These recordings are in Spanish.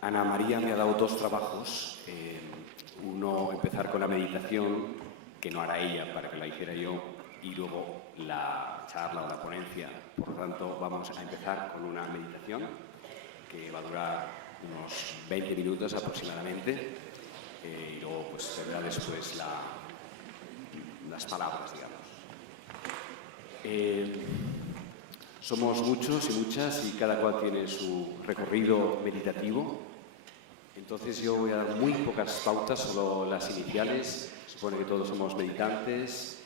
Ana María me ha dado dos trabajos. Uno, empezar con la meditación, que no hará ella para que la hiciera yo, y luego la charla o la ponencia. Por lo tanto, vamos a empezar con una meditación que va a durar unos 20 minutos aproximadamente, y luego pues tendrá después las palabras, digamos. Somos muchos y muchas y cada cual tiene su recorrido meditativo. Entonces yo voy a dar muy pocas pautas, solo las iniciales. Supone que todos somos meditantes,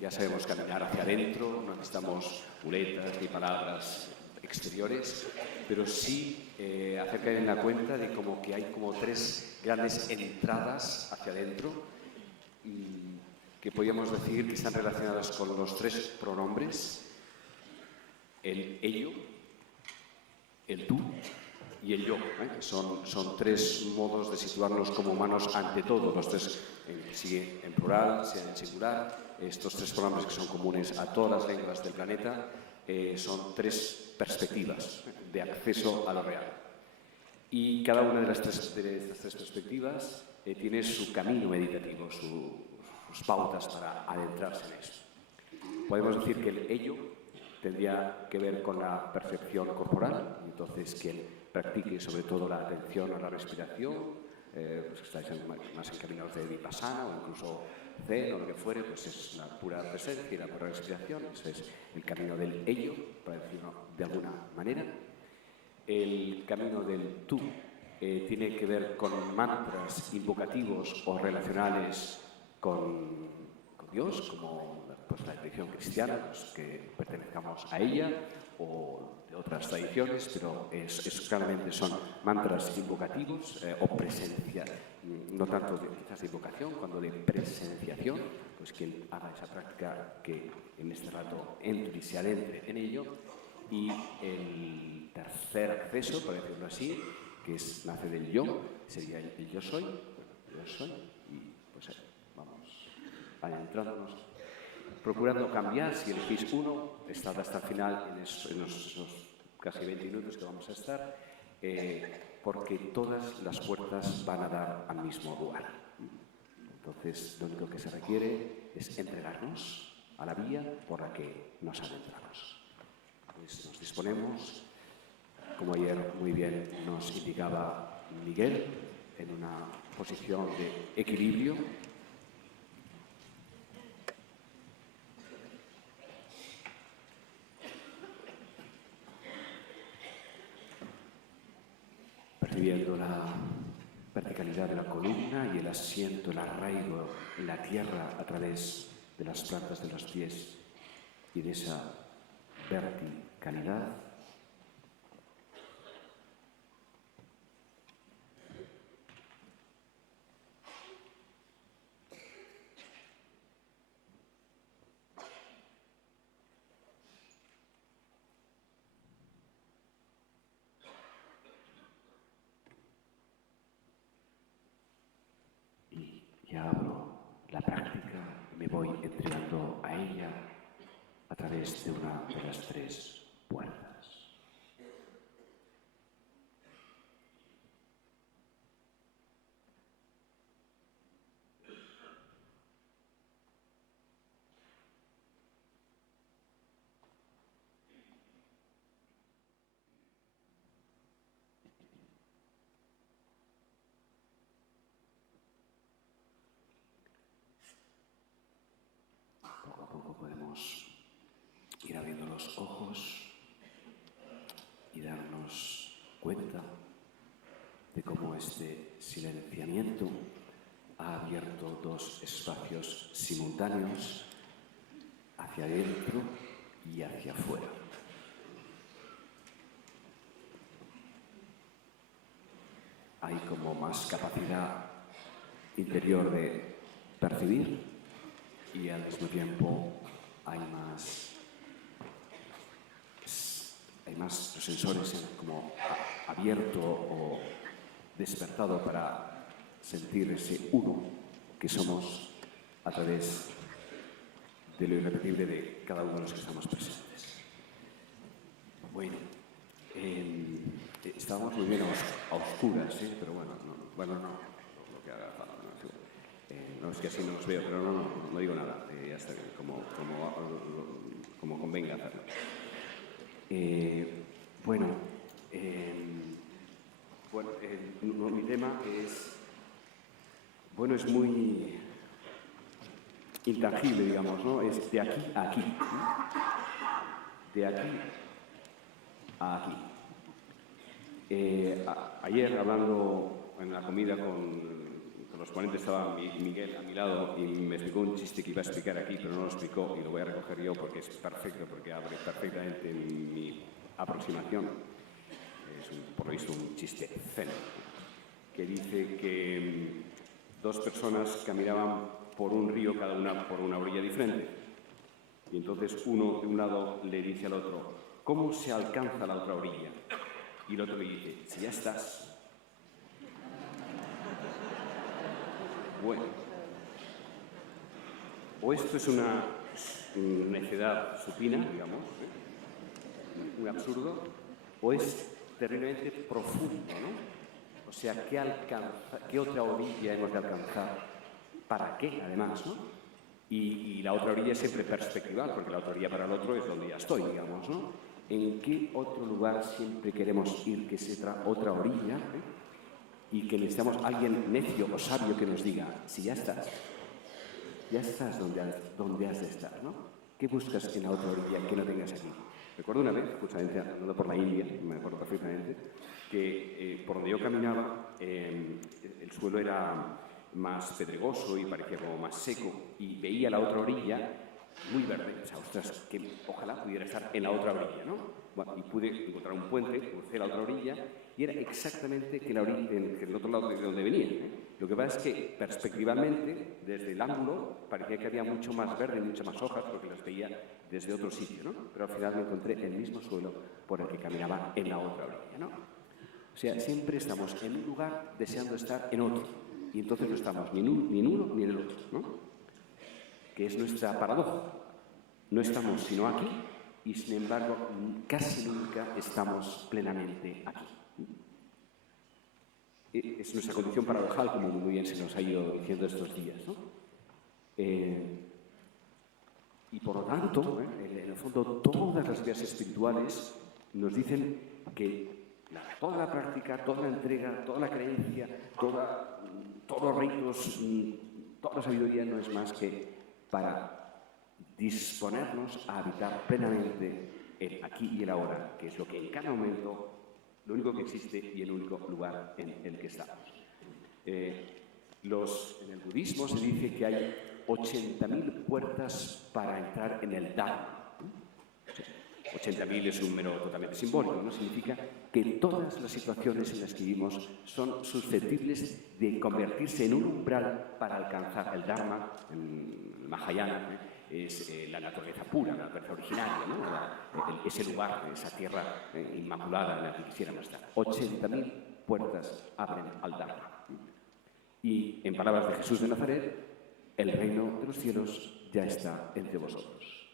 ya sabemos caminar hacia adentro, no necesitamos muletas ni palabras exteriores, pero sí hacer caer en la cuenta de como que hay como tres grandes entradas hacia adentro, que podríamos decir que están relacionadas con los tres pronombres: el ello, el tú y el yo. Son tres modos de situarnos como humanos ante todo. Los tres, sigue en plural, sea en singular. Estos tres pronombres que son comunes a todas las lenguas del planeta son tres perspectivas de acceso a lo real. Y cada una de estas tres perspectivas tiene su camino meditativo, sus pautas para adentrarse en eso. Podemos decir que el ello tendría que ver con la percepción corporal, entonces que él practique sobre todo la atención a la respiración, pues estáis más encaminados de Vipassana o incluso Zen o lo que fuere, pues es la pura presencia y la pura respiración. Ese es el camino del ello, para decirlo de alguna manera. El camino del tú tiene que ver con mantras invocativos o relacionales con Dios, como pues, la tradición cristiana, pues, que pertenezcamos a ella, o de otras tradiciones, pero claramente son mantras invocativos o presencia, no tanto quizás de invocación, cuando de presenciación, pues quien haga esa práctica que en este rato entre y se adentre en ello. Y el tercer acceso, por decirlo así, que nace del yo, sería el yo soy, y pues vamos adentrándonos, procurando cambiar. Si elegís uno, estad hasta el final en esos casi 20 minutos que vamos a estar, porque todas las puertas van a dar al mismo lugar. Entonces, lo único que se requiere es entregarnos a la vía por la que nos adentramos. Pues nos disponemos, como ayer muy bien nos indicaba Miguel, en una posición de equilibrio. Percibiendo la verticalidad de la columna y el asiento, el arraigo en la tierra a través de las plantas de los pies y de esa verticalidad. Ya abro la práctica y me voy entregando a ella a través de una de las tres puertas. Poco a poco podemos ir abriendo los ojos y darnos cuenta de cómo este silenciamiento ha abierto dos espacios simultáneos hacia adentro y hacia afuera. Hay como más capacidad interior de percibir y al mismo tiempo hay más los sensores como abierto o despertado para sentir ese uno que somos a través de lo irrepetible de cada uno de los que estamos presentes. Bueno, estábamos muy bien a oscuras, ¿sí? Pero bueno, no, lo que haga falta, no es que así no los veo, pero no digo nada, ya está bien, como convenga hacerlo. Mi tema es muy intangible, digamos, ¿no? Es de aquí a aquí, de aquí a aquí. Ayer, hablando en la comida con los ponentes, estaba Miguel a mi lado y me explicó un chiste que iba a explicar aquí, pero no lo explicó y lo voy a recoger yo porque es perfecto, porque abre perfectamente mi aproximación. Es, por lo visto, un chiste zen, que dice que dos personas caminaban por un río, cada una por una orilla diferente. Y entonces uno de un lado le dice al otro, ¿cómo se alcanza la otra orilla? Y el otro le dice, si ya estás. Bueno, o esto es una necedad supina, digamos, un absurdo, o es terriblemente profundo, ¿no? O sea, ¿qué otra orilla hemos de alcanzar? ¿Para qué, además, no? Y la otra orilla es siempre perspectival, porque la otra orilla para el otro es donde ya estoy, digamos, ¿no? ¿En qué otro lugar siempre queremos ir que sea otra orilla? Y que necesitamos alguien necio o sabio que nos diga, si ya estás donde has de estar, ¿no? ¿Qué buscas en la otra orilla que no tengas aquí? Recuerdo una vez, justamente andando por la India, me acuerdo perfectamente, que por donde yo caminaba el suelo era más pedregoso y parecía como más seco, y veía la otra orilla muy verde. O sea, ostras, que ojalá pudiera estar en la otra orilla, ¿no? Bueno, y pude encontrar un puente, crucé la otra orilla, y era exactamente que el otro lado de donde venía, ¿eh? Lo que pasa es que, perspectivamente, desde el ángulo, parecía que había mucho más verde y muchas más hojas, porque las veía desde otro sitio, ¿no? Pero al final me encontré el mismo suelo por el que caminaba en la otra orilla, ¿no? O sea, siempre estamos en un lugar deseando estar en otro, y entonces no estamos ni en uno ni en el otro, ¿no? Que es nuestra paradoja. No estamos sino aquí y, sin embargo, casi nunca estamos plenamente aquí. Es nuestra condición paradojal, como muy bien se nos ha ido diciendo estos días, ¿no? Y por lo tanto, en el fondo, todas las vías espirituales nos dicen que toda la práctica, toda la entrega, toda la creencia, todos los ritos, toda la sabiduría no es más que para disponernos a habitar plenamente el aquí y el ahora, que es lo que en cada momento, lo único que existe y el único lugar en el que estamos. En el budismo se dice que hay 80.000 puertas para entrar en el Dharma. 80.000 es un número totalmente simbólico, ¿no? Significa que todas las situaciones en las que vivimos son susceptibles de convertirse en un umbral para alcanzar el Dharma, el Mahayana, es la naturaleza pura, la naturaleza originaria, ¿no? Ese lugar, esa tierra inmaculada en la que quisiéramos estar. 80.000 puertas abren al Dharma. Y en palabras de Jesús de Nazaret, el reino de los cielos ya está entre vosotros.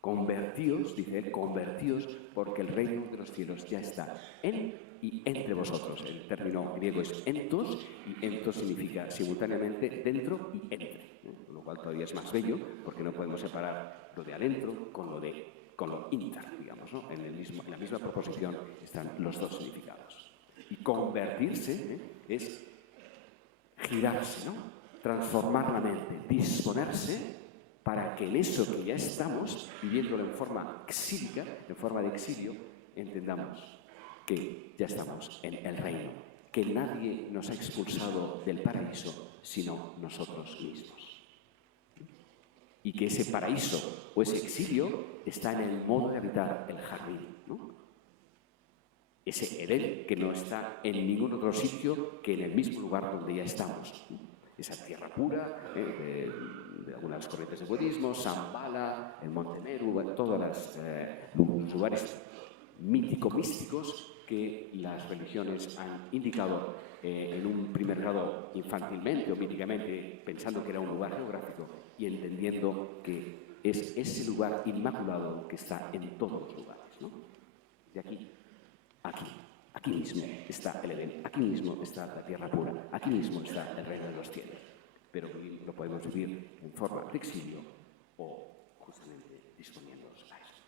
Convertíos, dice él, convertíos, porque el reino de los cielos ya está en y entre vosotros. El término griego es entos, y entos significa simultáneamente dentro y entre, lo cual todavía es más bello, porque no podemos separar lo de adentro con lo inter, digamos, ¿no? En la misma proposición están los dos significados. Y convertirse es girarse, ¿no? Transformar la mente, disponerse para que en eso que ya estamos, viviéndolo en forma exílica, en forma de exilio, entendamos que ya estamos en el reino, que nadie nos ha expulsado del paraíso, sino nosotros mismos. Y que ese paraíso o ese exilio está en el modo de habitar el jardín, ¿no? Ese Edén que no está en ningún otro sitio que en el mismo lugar donde ya estamos. Esa tierra pura, de algunas corrientes de budismo, Shambhala, el Monte Meru, todos los lugares mítico-místicos que las religiones han indicado en un primer grado infantilmente o míticamente, pensando que era un lugar geográfico y entendiendo que es ese lugar inmaculado que está en todos los lugares, ¿no? De aquí aquí mismo está el Edén, aquí mismo está la tierra pura, aquí mismo está el reino de los cielos. Pero lo podemos vivir en forma de exilio o justamente disponiéndonos a eso.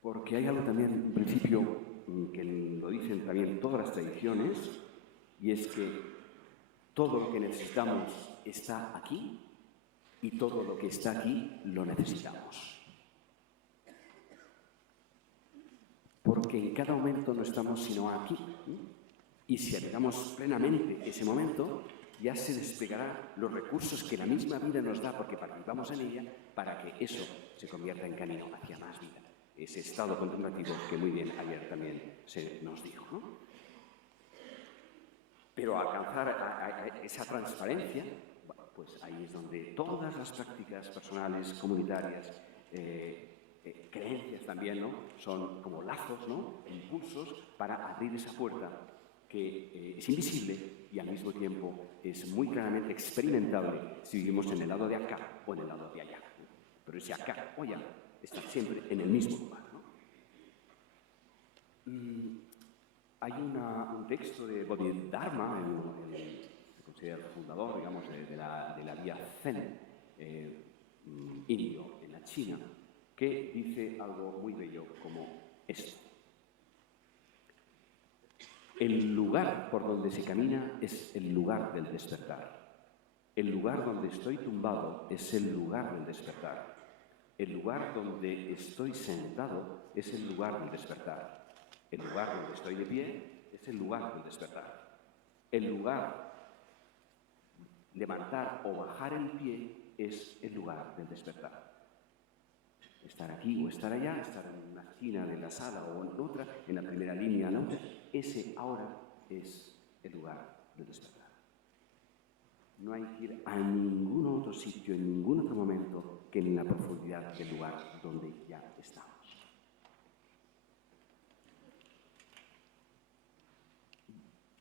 Porque hay algo también, en principio, que lo dicen también todas las tradiciones, y es que todo lo que necesitamos está aquí y todo lo que está aquí lo necesitamos. Porque en cada momento no estamos sino aquí. Y si aplicamos plenamente ese momento, ya se desplegarán los recursos que la misma vida nos da, porque participamos en ella, para que eso se convierta en camino hacia más vida. Ese estado contemplativo que muy bien ayer también se nos dijo, ¿no? Pero alcanzar esa transparencia, bueno, pues ahí es donde todas las prácticas personales, comunitarias, creencias también, ¿no? Son como lazos, ¿no? Impulsos para abrir esa puerta que es invisible y al mismo tiempo es muy claramente experimentable si vivimos en el lado de acá o en el lado de allá. Pero ese acá o allá está siempre en el mismo lugar, ¿no? Hay un texto de Bodhidharma, se considera el fundador, digamos, de la vía Zen indio en la China, que dice algo muy bello como esto. El lugar por donde se camina es el lugar del despertar. El lugar donde estoy tumbado es el lugar del despertar. El lugar donde estoy sentado es el lugar del despertar. El lugar donde estoy de pie es el lugar del despertar. El lugar, levantar o bajar el pie, es el lugar del despertar. Estar aquí o estar allá, estar en una esquina de la sala o en otra, en la primera línea, ¿no? Ese ahora es el lugar del despertar. No hay que ir a ningún otro sitio, en ningún otro momento, que en la profundidad del lugar donde ya estamos.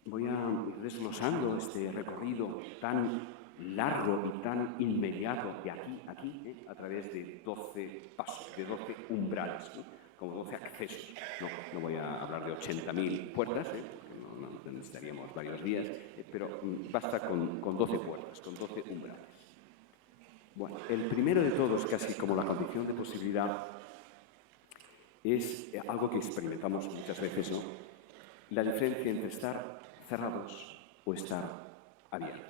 Voy a ir desglosando este recorrido tan largo y tan inmediato de aquí a aquí, a través de 12 pasos, de 12 umbrales, ¿no? Como 12 accesos. No voy a hablar de 80.000 puertas, porque no necesitaríamos varios días, pero basta con 12 puertas, con 12 umbrales. Bueno, el primero de todos, casi como la condición de posibilidad, es algo que experimentamos muchas veces, ¿no? La diferencia entre estar cerrados o estar abiertos.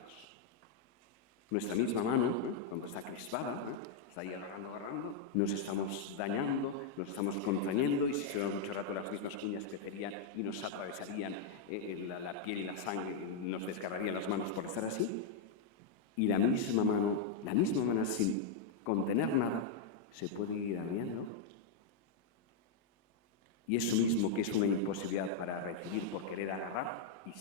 Nuestra misma mano, cuando está crispada, está ahí agarrando, nos estamos dañando, nos estamos contrayendo, y si estuviéramos mucho rato las mismas uñas crecerían y nos atravesarían la piel y la sangre, nos desgarrarían las manos por estar así. Y la misma mano sin contener nada, se puede ir abriendo. Y eso mismo, que es una imposibilidad para recibir por querer agarrar, y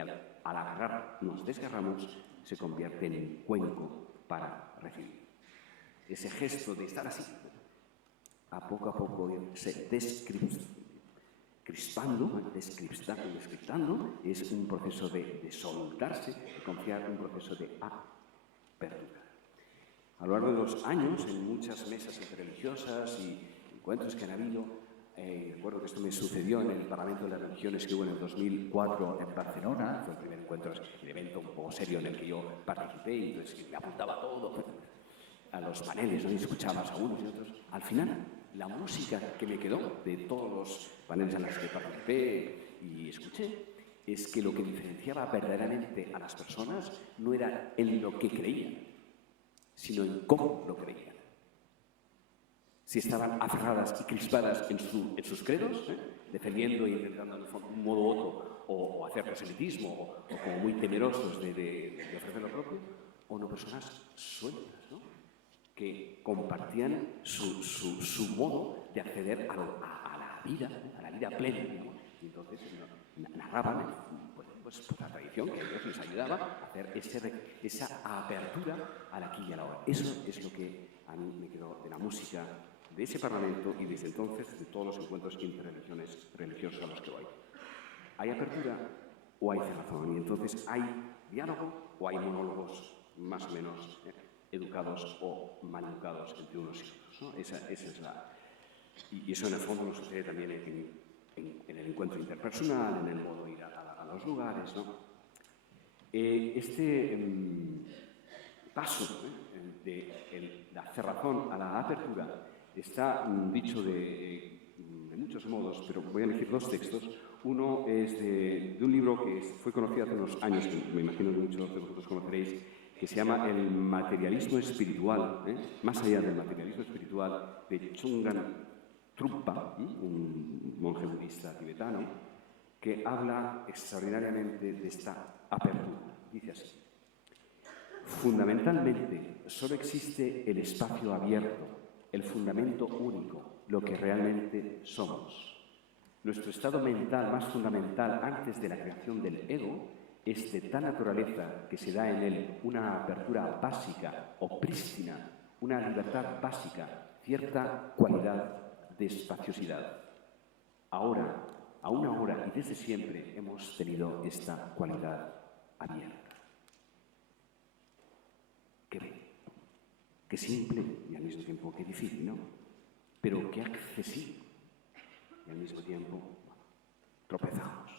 al agarrar nos desgarramos, se convierte en un cuenco para recibir. Ese gesto de estar así, a poco se descriptando, es un proceso de soltarse, de confiar, un proceso de apertura. A lo largo de los años, en muchas mesas interreligiosas y encuentros que han habido, recuerdo que esto me sucedió en el Parlamento de las Religiones que hubo en el 2004 en Barcelona. Fue el primer encuentro, el evento un poco serio en el que yo participé, y entonces me apuntaba todo a los paneles, ¿no? Y escuchabas a unos y otros. Al final, la música que me quedó de todos los paneles en los que participé y escuché, es que lo que diferenciaba verdaderamente a las personas no era en lo que creían, sino en cómo lo creían. Si estaban aferradas y crispadas en sus credos, defendiendo e intentando de un modo u otro, o hacer proselitismo, o como muy temerosos de ofrecer lo propio, o no, personas sueltas, ¿no? Que compartían su modo de acceder a la vida plena, ¿no? Y entonces narraban pues la tradición que Dios les ayudaba a hacer esa apertura al aquí y a la ahora. Eso es lo que a mí me quedó de la música de ese Parlamento, y desde entonces de todos los encuentros interreligiosos a los que voy. Hay apertura o hay cerrazón, y entonces hay diálogo o hay monólogos más o menos educados o mal educados entre unos y otros, ¿no? Esa es Y eso en el fondo nos sucede también en el encuentro interpersonal, en el modo de ir a los lugares, ¿no? Paso de la cerrazón a la apertura está dicho de muchos modos, pero voy a elegir dos textos. Uno es de un libro que fue conocido hace unos años, que me imagino que muchos de vosotros conoceréis, que se llama El materialismo espiritual, más allá del materialismo espiritual, de Chögyam Trungpa, un monje budista tibetano, que habla extraordinariamente de esta apertura. Dice así: fundamentalmente, solo existe el espacio abierto, el fundamento único, lo que realmente somos. Nuestro estado mental más fundamental antes de la creación del ego es de tal naturaleza que se da en él una apertura básica o prístina, una libertad básica, cierta cualidad de espaciosidad. Ahora, aún ahora y desde siempre hemos tenido esta cualidad abierta. Qué simple y al mismo tiempo qué difícil, ¿no? Pero qué accesible y al mismo tiempo tropezamos.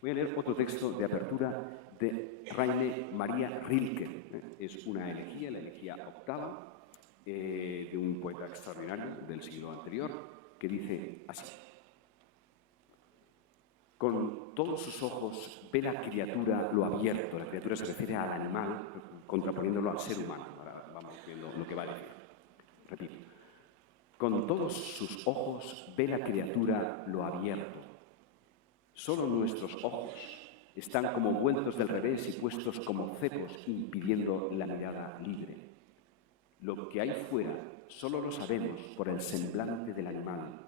Voy a leer otro texto de apertura de Rainer Maria Rilke. Es una elegía, la elegía octava, de un poeta extraordinario del siglo anterior, que dice así: con todos sus ojos ve la criatura lo abierto. La criatura se refiere al animal, contraponiéndolo al ser humano. Ahora vamos viendo lo que va a decir. Repito. Con todos sus ojos ve la criatura lo abierto. Solo nuestros ojos están como vueltos del revés y puestos como cepos, impidiendo la mirada libre. Lo que hay fuera solo lo sabemos por el semblante del animal,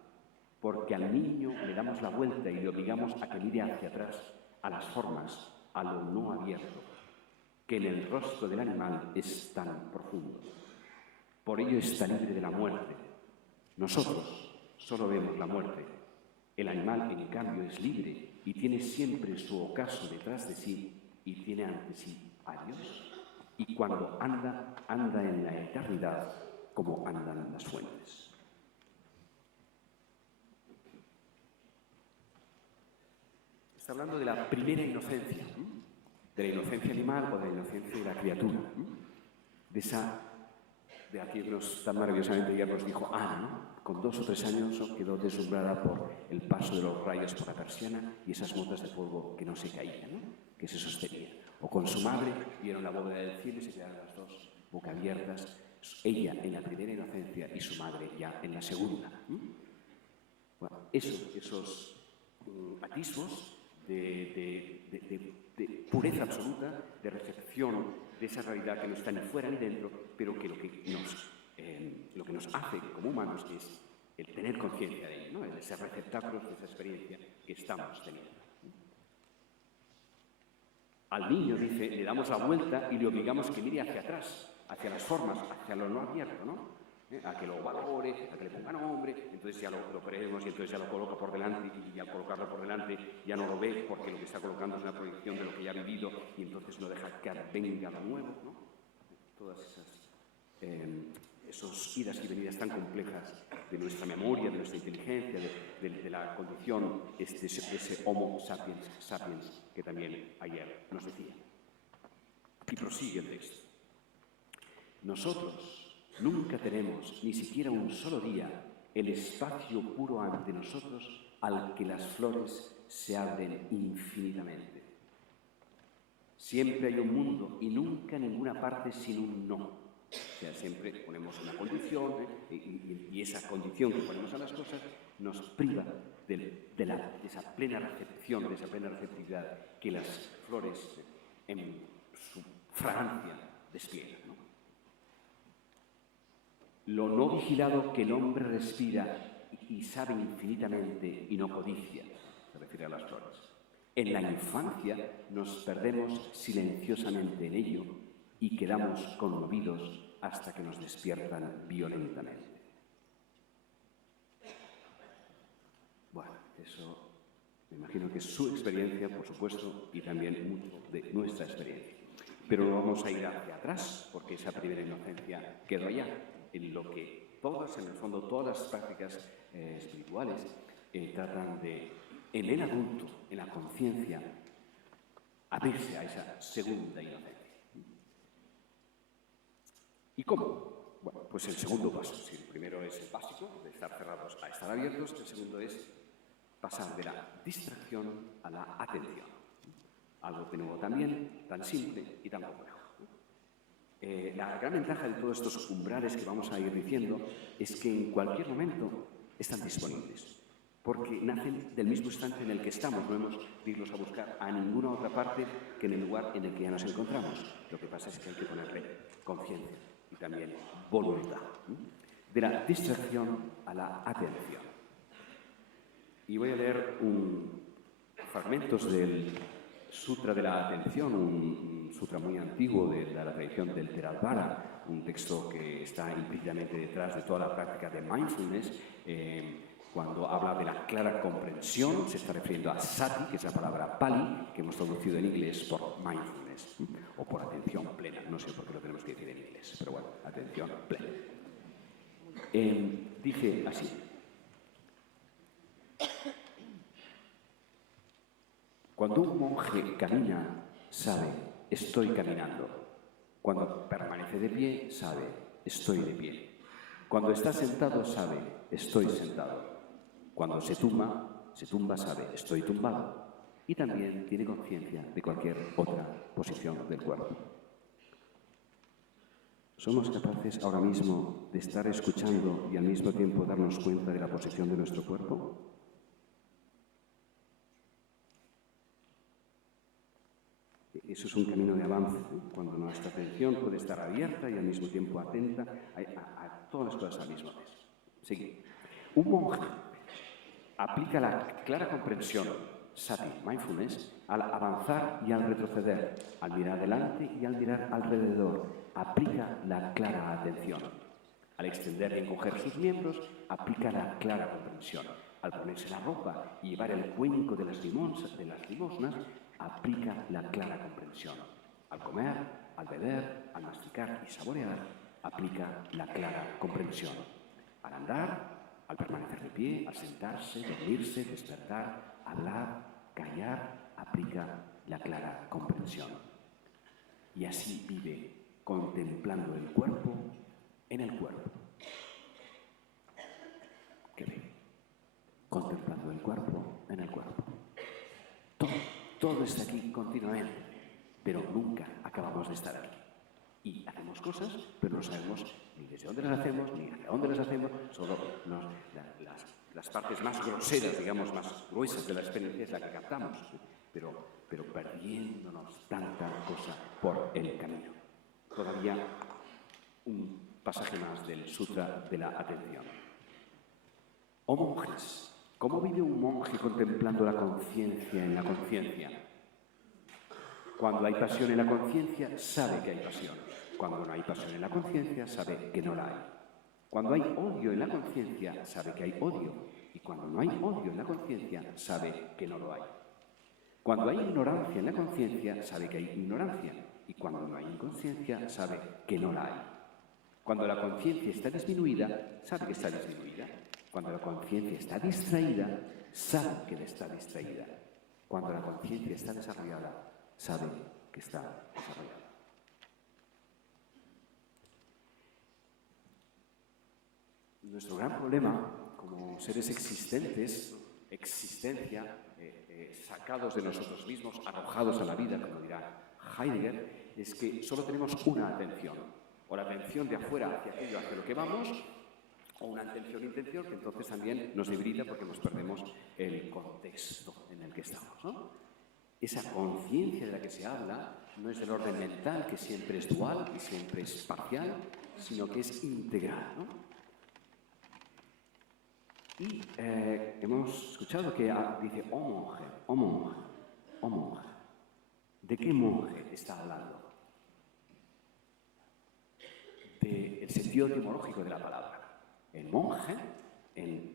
porque al niño le damos la vuelta y le obligamos a que mire hacia atrás, a las formas, a lo no abierto, que en el rostro del animal es tan profundo. Por ello está libre de la muerte. Nosotros solo vemos la muerte. El animal, en cambio, es libre y tiene siempre su ocaso detrás de sí y tiene ante sí a Dios. Y cuando anda, anda en la eternidad como andan las fuentes. Está hablando de la primera inocencia, de la inocencia animal o de la inocencia de la criatura, de aquí que tan maravillosamente ya nos dijo Ana, ¿no? Con 2 o 3 años quedó deslumbrada por el paso de los rayos por la persiana y esas motas de polvo que no se caían, ¿no? Que se sostenían. O con su madre vieron la bóveda del cielo y se quedaron las dos boca abiertas, ella en la primera inocencia y su madre ya en la segunda. Bueno, esos atisbos de pureza absoluta, de recepción de esa realidad que no está ni fuera ni dentro, pero que lo que nos hace como humanos es el tener conciencia de ello, ¿no? El ser receptáculos de esa experiencia que estamos teniendo. Al niño, dice, le damos la vuelta y le obligamos que mire hacia atrás, hacia las formas, hacia lo no abierto, ¿no? A que lo valore, a que le ponga nombre, entonces ya lo creemos y entonces ya lo coloca por delante y al colocarlo por delante ya no lo ve porque lo que está colocando es una proyección de lo que ya ha vivido y entonces no deja que venga lo nuevo, ¿no? Todas esas idas y venidas tan complejas de nuestra memoria, de nuestra inteligencia, de la condición, ese Homo sapiens que también ayer nos decía. Y prosigue el texto. Nosotros nunca tenemos, ni siquiera un solo día, el espacio puro ante nosotros al que las flores se abren infinitamente. Siempre hay un mundo y nunca ninguna parte sin un no. O sea, siempre ponemos una condición y esa condición que ponemos a las cosas nos priva de esa plena recepción, de esa plena receptividad que las flores en su fragancia despliegan, ¿no? Lo no vigilado que el hombre respira y sabe infinitamente y no codicia, se refiere a las flores. En la infancia nos perdemos silenciosamente en ello y quedamos conmovidos hasta que nos despiertan violentamente. Bueno, eso me imagino que es su experiencia, por supuesto, y también mucho de nuestra experiencia. Pero no vamos a ir hacia atrás, porque esa primera inocencia quedó allá, en lo que todas, en el fondo, todas las prácticas espirituales tratan de, en el adulto, en la conciencia, abrirse a esa segunda inocencia. ¿Y cómo? Bueno, pues el segundo paso. Si el primero es el básico, de estar cerrados a estar abiertos, el segundo es pasar de la distracción a la atención. Algo de nuevo también tan simple y tan complejo. La gran ventaja de todos estos umbrales que vamos a ir diciendo es que en cualquier momento están disponibles, porque nacen del mismo instante en el que estamos. No hemos de irlos a buscar a ninguna otra parte que en el lugar en el que ya nos encontramos. Lo que pasa es que hay que ponerle conciencia y también voluntad. De la distracción a la atención. Y voy a leer fragmentos del Sutra de la Atención, un sutra muy antiguo de la tradición del Theravada, un texto que está implícitamente detrás de toda la práctica de mindfulness. Cuando habla de la clara comprensión, se está refiriendo a sati, que es la palabra pali, que hemos traducido en inglés por mindfulness, o por atención plena. No sé por qué lo tenemos que decir en inglés, pero bueno, atención plena. Dice así: cuando un monje camina, sabe, estoy caminando. Cuando permanece de pie, sabe, estoy de pie. Cuando está sentado, sabe, estoy sentado. Cuando se tumba, sabe, estoy tumbado. Y también tiene conciencia de cualquier otra posición del cuerpo. ¿Somos capaces ahora mismo de estar escuchando y al mismo tiempo darnos cuenta de la posición de nuestro cuerpo? Eso es un camino de avance, cuando nuestra atención puede estar abierta y al mismo tiempo atenta a todas las cosas al mismo vez. Sigue. Un monje aplica la clara comprensión, sati, mindfulness, al avanzar y al retroceder, al mirar adelante y al mirar alrededor. Aplica la clara atención. Al extender y encoger sus miembros, aplica la clara comprensión. Al ponerse la ropa y llevar el cuenco de las limosnas, aplica la clara comprensión. Al comer, al beber, al masticar y saborear, aplica la clara comprensión. Al andar, al permanecer de pie, al sentarse, dormirse, despertar, hablar, callar, aplica la clara comprensión. Y así vive contemplando el cuerpo en el cuerpo. ¿Qué ve? Contemplando el cuerpo en el cuerpo. Todo está aquí continuamente, pero nunca acabamos de estar aquí. Y hacemos cosas, pero no sabemos ni desde dónde las hacemos, ni hacia dónde las hacemos. Solo las partes más groseras, digamos, más gruesas de la experiencia es la que captamos, pero perdiéndonos tanta cosa por el camino. Todavía un pasaje más del Sutra de la Atención. Oh monjes, ¿cómo vive un monje contemplando la conciencia en la conciencia? Cuando hay pasión en la conciencia, sabe que hay pasión. Cuando no hay pasión en la conciencia, sabe que no la hay. Cuando hay odio en la conciencia, sabe que hay odio. Y cuando no hay odio en la conciencia, sabe que no lo hay. Cuando hay ignorancia en la conciencia, sabe que hay ignorancia. Y cuando no hay inconsciencia, sabe que no la hay. Cuando la conciencia está disminuida, sabe que está disminuida. Cuando la conciencia está distraída, sabe que está distraída. Cuando la conciencia está desarrollada, sabe que está desarrollada. Nuestro gran problema como seres existentes, sacados de nosotros mismos, arrojados a la vida, como dirá Heidegger, es que solo tenemos una atención. O la atención de afuera hacia aquello, hacia lo que vamos, o una atención-intención que entonces también nos debilita porque nos perdemos el contexto en el que estamos, ¿no? Esa conciencia de la que se habla no es del orden mental, que siempre es dual y siempre es parcial, sino que es integral, ¿no? Y hemos escuchado que dice, oh monje, oh monje, oh monje. ¿De qué monje está hablando? Del sentido etimológico de la palabra. El monje, en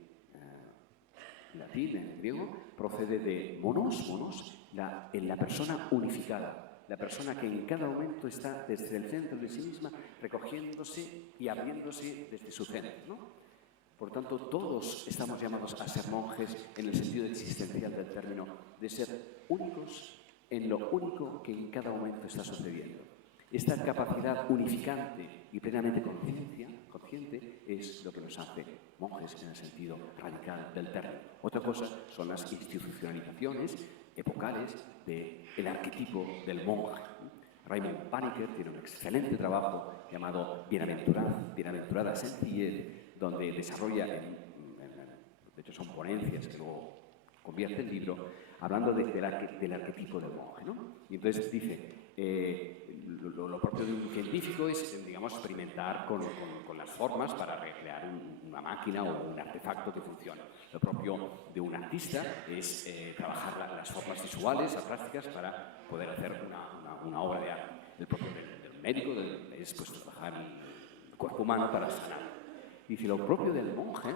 latín, en griego, procede de monos, en la persona unificada, la persona que en cada momento está desde el centro de sí misma, recogiéndose y abriéndose desde su centro, ¿no? Por tanto, todos estamos llamados a ser monjes en el sentido existencial del término, de ser únicos en lo único que en cada momento está sucediendo. Esta capacidad unificante y plenamente consciente es lo que nos hace monjes en el sentido radical del término. Otra cosa son las institucionalizaciones epocales del arquetipo del monje. Raymond Paniker tiene un excelente trabajo llamado Bienaventurada Sencillez, donde desarrolla, de hecho son ponencias que luego convierte en libro, hablando del arquetipo del monje, ¿no? Y entonces dice, lo propio de un científico es, digamos, experimentar con las formas para recrear una máquina o un artefacto que funcione. Lo propio de un artista es trabajar las formas visuales, las prácticas, para poder hacer una obra de arte. El propio del médico es pues, trabajar el cuerpo humano para sanar. Dice, lo propio del monje,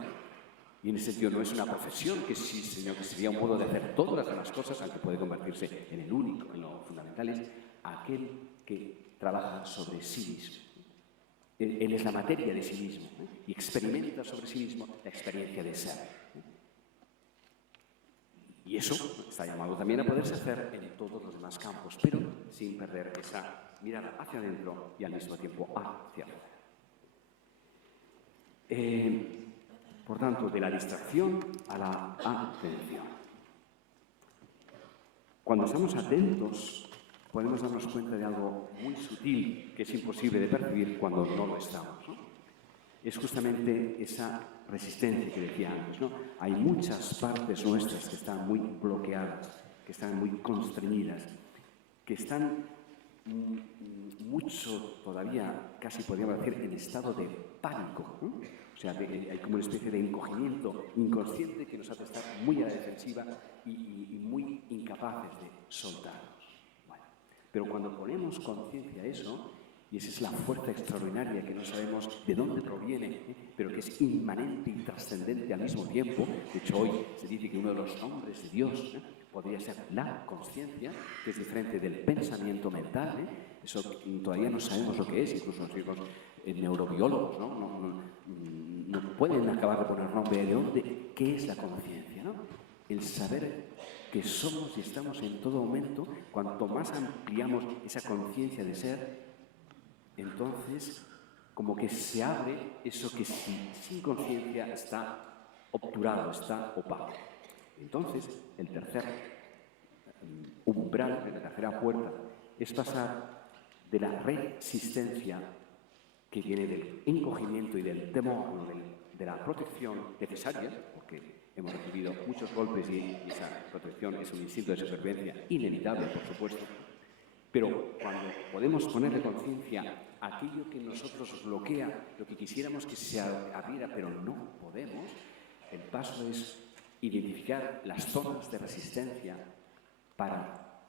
y en ese sentido no es una profesión, sino que sería un modo de hacer todas las demás cosas, aunque puede convertirse en el único, en lo fundamental, es aquel que trabaja sobre sí mismo. Él es la materia de sí mismo, y experimenta sobre sí mismo la experiencia de ser. Y eso está llamado también a poderse hacer en todos los demás campos, pero sin perder esa mirada hacia adentro y al mismo tiempo hacia afuera. Por tanto, de la distracción a la atención. Cuando estamos atentos, podemos darnos cuenta de algo muy sutil que es imposible de percibir cuando no lo estamos, ¿no? Es justamente esa resistencia que decía antes, ¿no? Hay muchas partes nuestras que están muy bloqueadas, que están muy constreñidas, que están mucho todavía, casi podríamos decir, en estado de pánico, ¿no? O sea, hay como una especie de encogimiento inconsciente que nos hace estar muy a la defensiva y muy incapaces de soltarnos. Bueno, pero cuando ponemos conciencia a eso, y esa es la fuerza extraordinaria que no sabemos de dónde proviene, pero que es inmanente y trascendente al mismo tiempo. De hecho, hoy se dice que uno de los nombres de Dios podría ser la conciencia, que es diferente del pensamiento mental. Eso todavía no sabemos lo que es, incluso los mismos neurobiólogos no pueden acabar de poner nombre de dónde, qué es la conciencia, ¿no? El saber que somos y estamos en todo momento, cuanto más ampliamos esa conciencia de ser, entonces como que se abre eso que sin conciencia está obturado, está opaco. Entonces, el tercer umbral, la tercera puerta, es pasar de la resistencia que viene del encogimiento y del temor, de la protección necesaria, porque hemos recibido muchos golpes y esa protección es un instinto de supervivencia inevitable, por supuesto. Pero cuando podemos ponerle conciencia a aquello que nosotros bloquea, lo que quisiéramos que se abriera, pero no podemos, el paso es identificar las zonas de resistencia para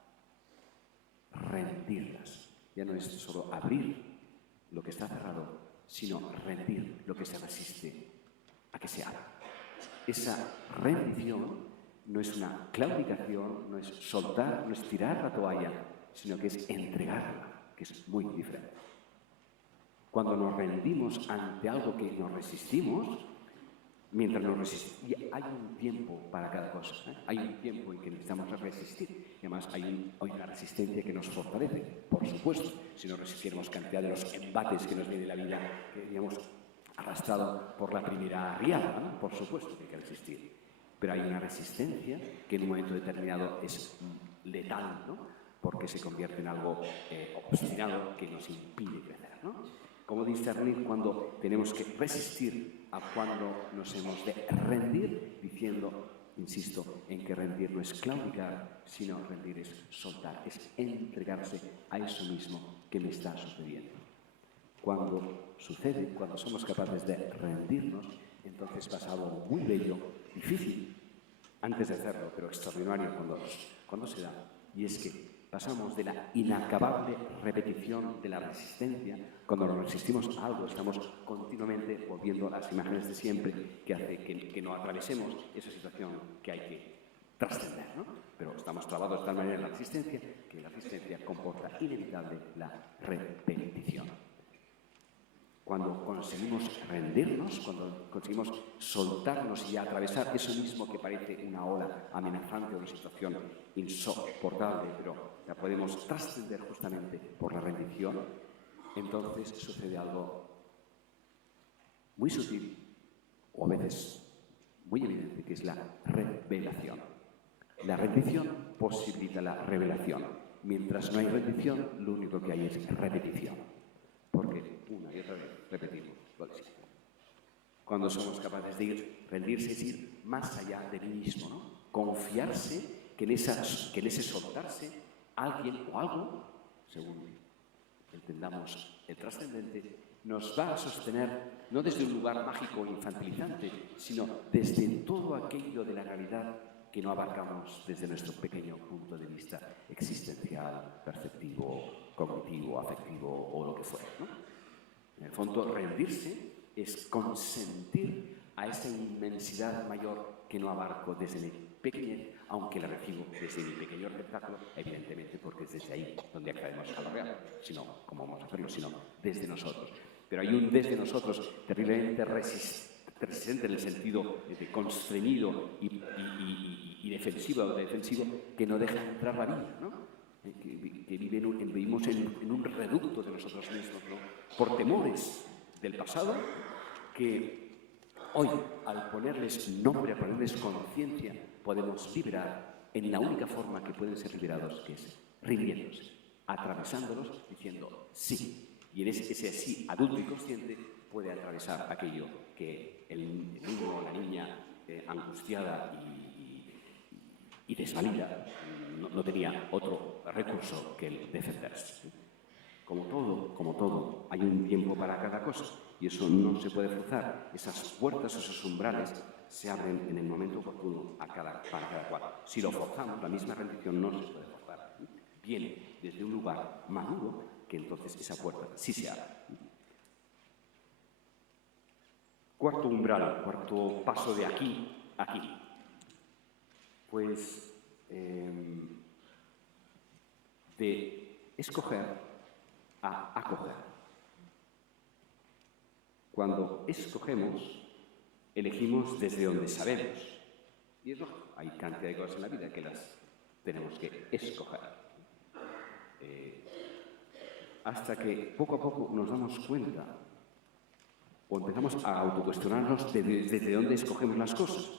rendirlas. Ya no es solo abrir lo que está cerrado, sino rendir lo que se resiste a que se abra. Esa rendición no es una claudicación, no es soltar, no es tirar la toalla, sino que es entregarla, que es muy diferente. Cuando nos rendimos ante algo que nos resistimos, mientras nos resistimos, hay un tiempo para cada cosa, hay un tiempo en que necesitamos resistir, y además hay una resistencia que nos fortalece, por supuesto, si no resistiéramos cantidad de los embates que nos viene la vida, que digamos arrastrado por la primera riada, ¿no? Por supuesto que hay que resistir, pero hay una resistencia que en un momento determinado es letal, ¿no? Porque se convierte en algo obstinado que nos impide crecer, ¿no? ¿Cómo discernir cuando tenemos que resistir a cuando nos hemos de rendir? Diciendo, insisto, en que rendir no es claudicar, sino rendir es soltar, es entregarse a eso mismo que me está sucediendo. Cuando sucede, cuando somos capaces de rendirnos, entonces pasa algo muy bello, difícil antes de hacerlo, pero extraordinario cuando se da, y es que pasamos de la inacabable repetición de la resistencia. Cuando nos resistimos a algo, estamos continuamente volviendo a las imágenes de siempre que hace que no atravesemos esa situación que hay que trascender, ¿no? Pero estamos clavados de tal manera en la existencia que la existencia comporta inevitable la repetición. Cuando conseguimos rendirnos, cuando conseguimos soltarnos y atravesar eso mismo que parece una ola amenazante o una situación insoportable, pero la podemos trascender justamente por la rendición, entonces sucede algo muy sutil o a veces muy evidente, que es la revelación. La rendición posibilita la revelación. Mientras no hay rendición, lo único que hay es repetición. Porque una y otra vez repetimos lo de siempre. Cuando somos capaces de rendirse, es ir más allá de mí mismo, ¿no? Confiarse que en ese soltarse, alguien o algo, según entendamos el trascendente, nos va a sostener no desde un lugar mágico o infantilizante, sino desde todo aquello de la realidad que no abarcamos desde nuestro pequeño punto de vista existencial, perceptivo, cognitivo, afectivo o lo que fuera, ¿no? En el fondo, rendirse es consentir a esa inmensidad mayor que no abarco desde mi pequeñez, aunque la recibo desde mi pequeño receptáculo, evidentemente porque es desde ahí donde accedemos a lo real, sino cómo vamos a hacerlo, sino desde nosotros. Pero hay un desde nosotros terriblemente resistente en el sentido de constreñido y defensivo que no deja entrar la vida, ¿no? Que vivimos en un reducto de nosotros mismos, ¿no? Por temores del pasado que hoy, al ponerles nombre, al ponerles conciencia, podemos liberar en la única forma que pueden ser liberados, que es rindiéndose, atravesándolos, diciendo sí. Y en ese sí adulto y consciente puede atravesar aquello que el niño o la niña angustiada y desvalida no tenía otro recurso que el defenderse. Como todo, hay un tiempo para cada cosa y eso no se puede forzar. Esas puertas, esos umbrales se abren en el momento oportuno para cada cual. Si lo forzamos, la misma rendición no se puede forzar. Viene desde un lugar maduro que entonces esa puerta sí se abre. Cuarto umbral, cuarto paso de aquí a aquí. Pues de escoger a acoger. Cuando escogemos, elegimos desde donde sabemos. Y es lógico, hay cantidad de cosas en la vida que las tenemos que escoger. Hasta que poco a poco nos damos cuenta o empezamos a autocuestionarnos desde dónde escogemos las cosas.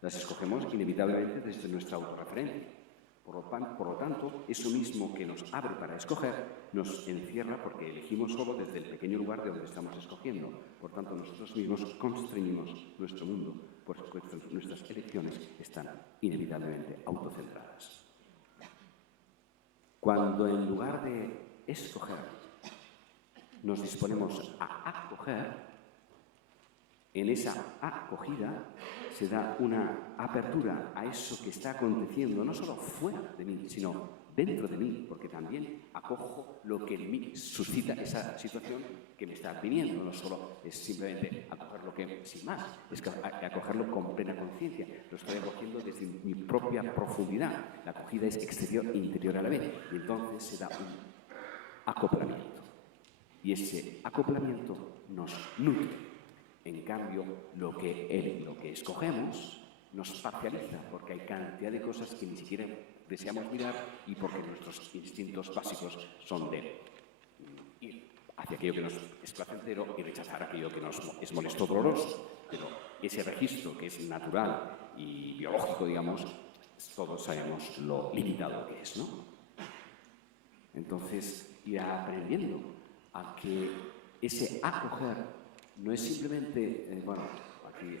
Las escogemos inevitablemente desde nuestra autorreferencia. Por lo tanto, eso mismo que nos abre para escoger, nos encierra porque elegimos solo desde el pequeño lugar de donde estamos escogiendo. Por tanto, nosotros mismos constreñimos nuestro mundo, pues nuestras elecciones están inevitablemente autocentradas. Cuando en lugar de escoger, nos disponemos a acoger, en esa acogida se da una apertura a eso que está aconteciendo, no solo fuera de mí, sino dentro de mí, porque también acojo lo que en mí suscita esa situación que me está viniendo. No solo es simplemente acogerlo sin más, es acogerlo con plena conciencia. Lo estoy acogiendo desde mi propia profundidad. La acogida es exterior e interior a la vez, y entonces se da un acoplamiento. Y ese acoplamiento nos nutre. En cambio, lo que escogemos nos parcializa, porque hay cantidad de cosas que ni siquiera deseamos mirar y porque nuestros instintos básicos son de ir hacia aquello que nos es placentero y rechazar aquello que nos es molesto o doloroso. Pero ese registro que es natural y biológico, digamos, todos sabemos lo limitado que es, ¿no? Entonces, ir aprendiendo a que ese acoger no es simplemente, bueno, aquí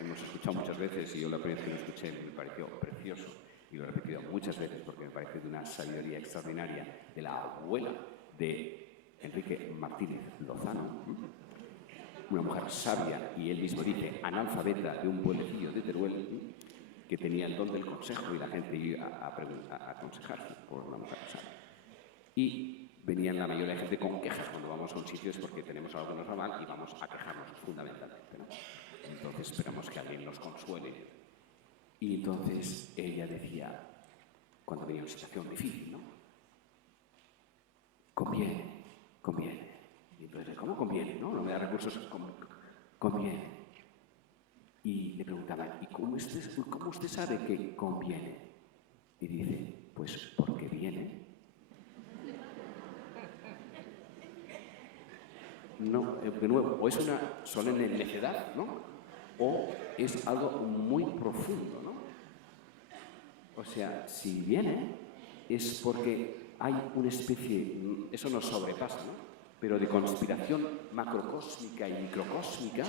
hemos escuchado muchas veces y yo la primera vez que lo escuché me pareció precioso y lo he repetido muchas veces porque me parece de una sabiduría extraordinaria de la abuela de Enrique Martínez Lozano, una mujer sabia y él mismo dice analfabeta de un pueblecillo de Teruel que tenía el don del consejo y la gente iba a aconsejarse por una mujer sabia. Y venían la mayoría de gente con quejas cuando vamos a un sitio es porque tenemos algo que nos va mal y vamos a quejarnos fundamentalmente, ¿no? Entonces esperamos que alguien nos consuele. Y entonces ella decía, cuando venía una situación difícil, ¿no? Conviene, conviene. Y entonces, ¿cómo conviene? No me da recursos, conviene. Y le preguntaban, ¿y cómo usted sabe que conviene? Y dice, pues porque viene. No, de nuevo, o es una solemne necedad, ¿no? O es algo muy profundo, ¿no? O sea, si viene es porque hay una especie, eso nos sobrepasa, ¿no? Pero de conspiración macrocósmica y microcósmica,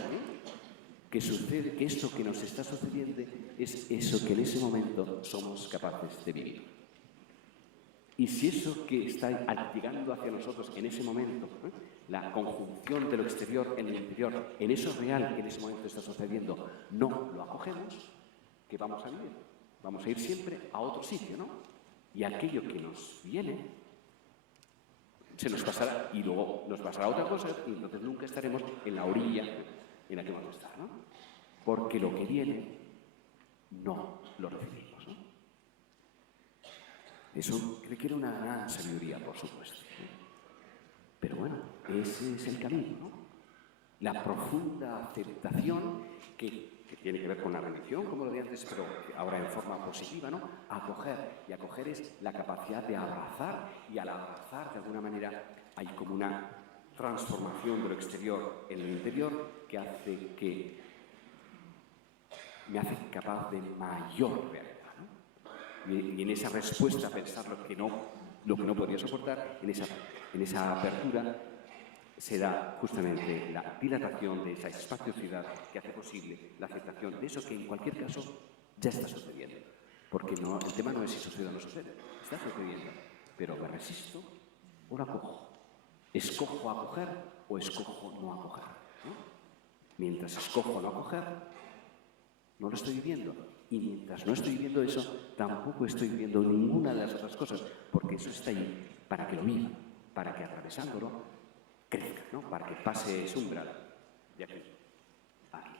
que sucede, que esto que nos está sucediendo es eso que en ese momento somos capaces de vivir. Y si eso que está llegando hacia nosotros en ese momento, la conjunción de lo exterior en el interior, en eso real que en ese momento está sucediendo, no lo acogemos, ¿qué vamos a vivir? Vamos a ir siempre a otro sitio, ¿no? Y aquello que nos viene se nos pasará y luego nos pasará otra cosa y entonces nunca estaremos en la orilla en la que vamos a estar, ¿no? Porque lo que viene no lo recibimos, ¿no? Eso requiere una gran sabiduría, por supuesto. Pero bueno, ese es el camino, ¿no? La profunda aceptación que tiene que ver con la religión, como lo de antes, pero ahora en forma positiva, ¿no? Acoger. Y acoger es la capacidad de abrazar, y al abrazar, de alguna manera, hay como una transformación de lo exterior en el interior que hace que me hace capaz de mayor realidad, ¿no? Y en esa respuesta a pensar lo que no podría soportar, en esa apertura, se da justamente la dilatación de esa espaciosidad que hace posible la aceptación de eso que en cualquier caso ya está sucediendo. Porque el tema no es si sucede o no sucede, está sucediendo. Pero me resisto o la acojo. ¿Escojo acoger o escojo no acoger? ¿No? Mientras escojo no acoger, no lo estoy viviendo. Y mientras no estoy viviendo eso, tampoco estoy viviendo ninguna de las otras cosas, porque eso está ahí para que lo viva, para que atravesándolo crezca, ¿no? Para que pase ese umbral de aquí a aquí.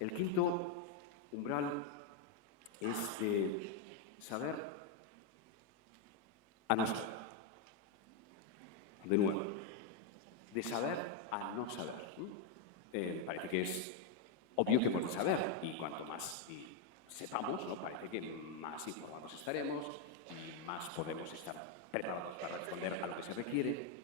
El quinto umbral es de saber a no saber. De nuevo, de saber a no saber. Parece que es obvio que hemos de saber, y cuanto más sepamos, ¿no? Parece que más informados estaremos y más podemos estar preparados para responder a lo que se requiere.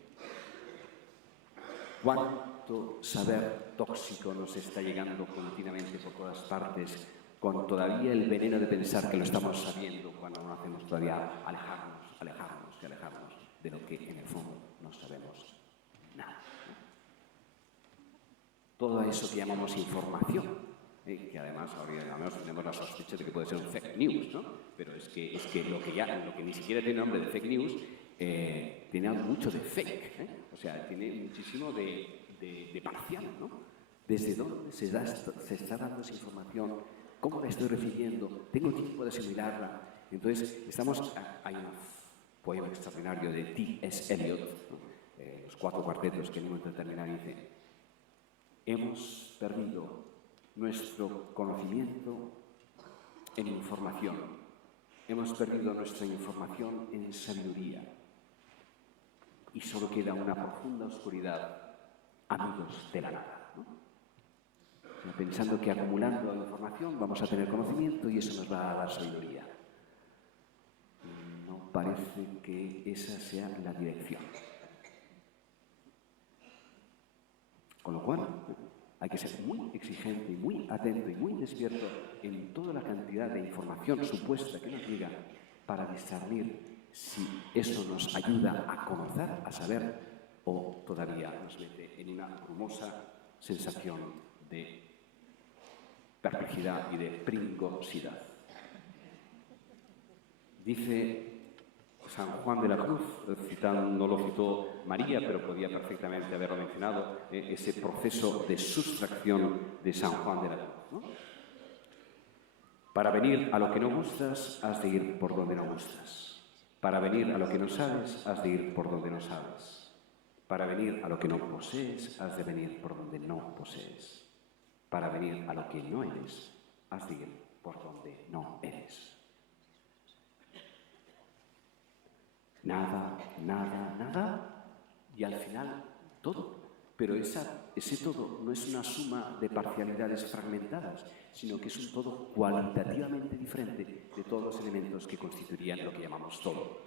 ¿Cuánto saber tóxico nos está llegando continuamente por todas partes, con todavía el veneno de pensar que lo estamos sabiendo cuando no hacemos todavía alejarnos de lo que en el fondo no sabemos nada? Todo eso que llamamos información, que además ahora tenemos la sospecha de que puede ser un fake news, ¿no? Pero es que lo que ni siquiera tiene nombre de fake news, tiene mucho de fake, o sea, tiene muchísimo de parcial, ¿no? ¿Desde dónde se está dando esa información? ¿Cómo la estoy recibiendo? ¿Tengo tiempo de asimilarla? Entonces, hay un poema extraordinario de T.S. Eliot, ¿no? Los 4 cuartetos que en un momento determinado dice: hemos perdido nuestro conocimiento en información, hemos perdido nuestra información en sabiduría, y solo queda una profunda oscuridad, amigos de la nada, ¿no? O sea, pensando que acumulando información vamos a tener conocimiento y eso nos va a dar sabiduría. No parece que esa sea la dirección. Con lo cual, hay que ser muy exigente y muy atento y muy despierto en toda la cantidad de información supuesta que nos llega para discernir si eso nos ayuda a conocer, a saber, o todavía nos mete en una brumosa sensación de perplejidad y de pringosidad. Dice San Juan de la Cruz, no lo citó María, pero podía perfectamente haberlo mencionado, ese proceso de sustracción de San Juan de la Cruz, ¿no? Para venir a lo que no gustas, has de ir por donde no gustas. Para venir a lo que no sabes, has de ir por donde no sabes. Para venir a lo que no posees, has de venir por donde no posees. para venir a lo que no eres, has de ir por donde no eres. Nada, nada, nada, y al final todo. Pero ese todo no es una suma de parcialidades fragmentadas, sino que es un todo cualitativamente diferente de todos los elementos que constituirían lo que llamamos todo.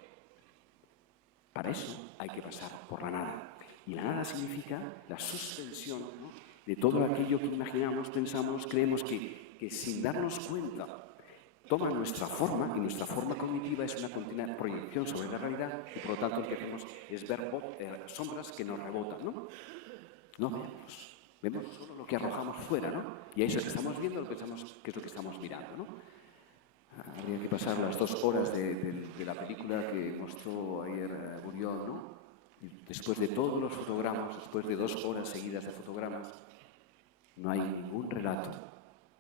Para eso hay que pasar por la nada. Y la nada significa la suspensión, ¿no?, de todo aquello que imaginamos, pensamos, creemos que sin darnos cuenta toma nuestra forma, y nuestra forma cognitiva es una continua proyección sobre la realidad, y por lo tanto lo que hacemos es ver sombras que nos rebotan, ¿no? No vemos solo lo que arrojamos fuera, ¿no? Y ahí es lo que estamos viendo, lo que pensamos que es lo que estamos mirando, ¿no? Habría que pasar las 2 horas de la película que mostró ayer Burión, ¿no? Y después de todos los fotogramas, después de 2 horas seguidas de fotogramas, no hay ningún relato,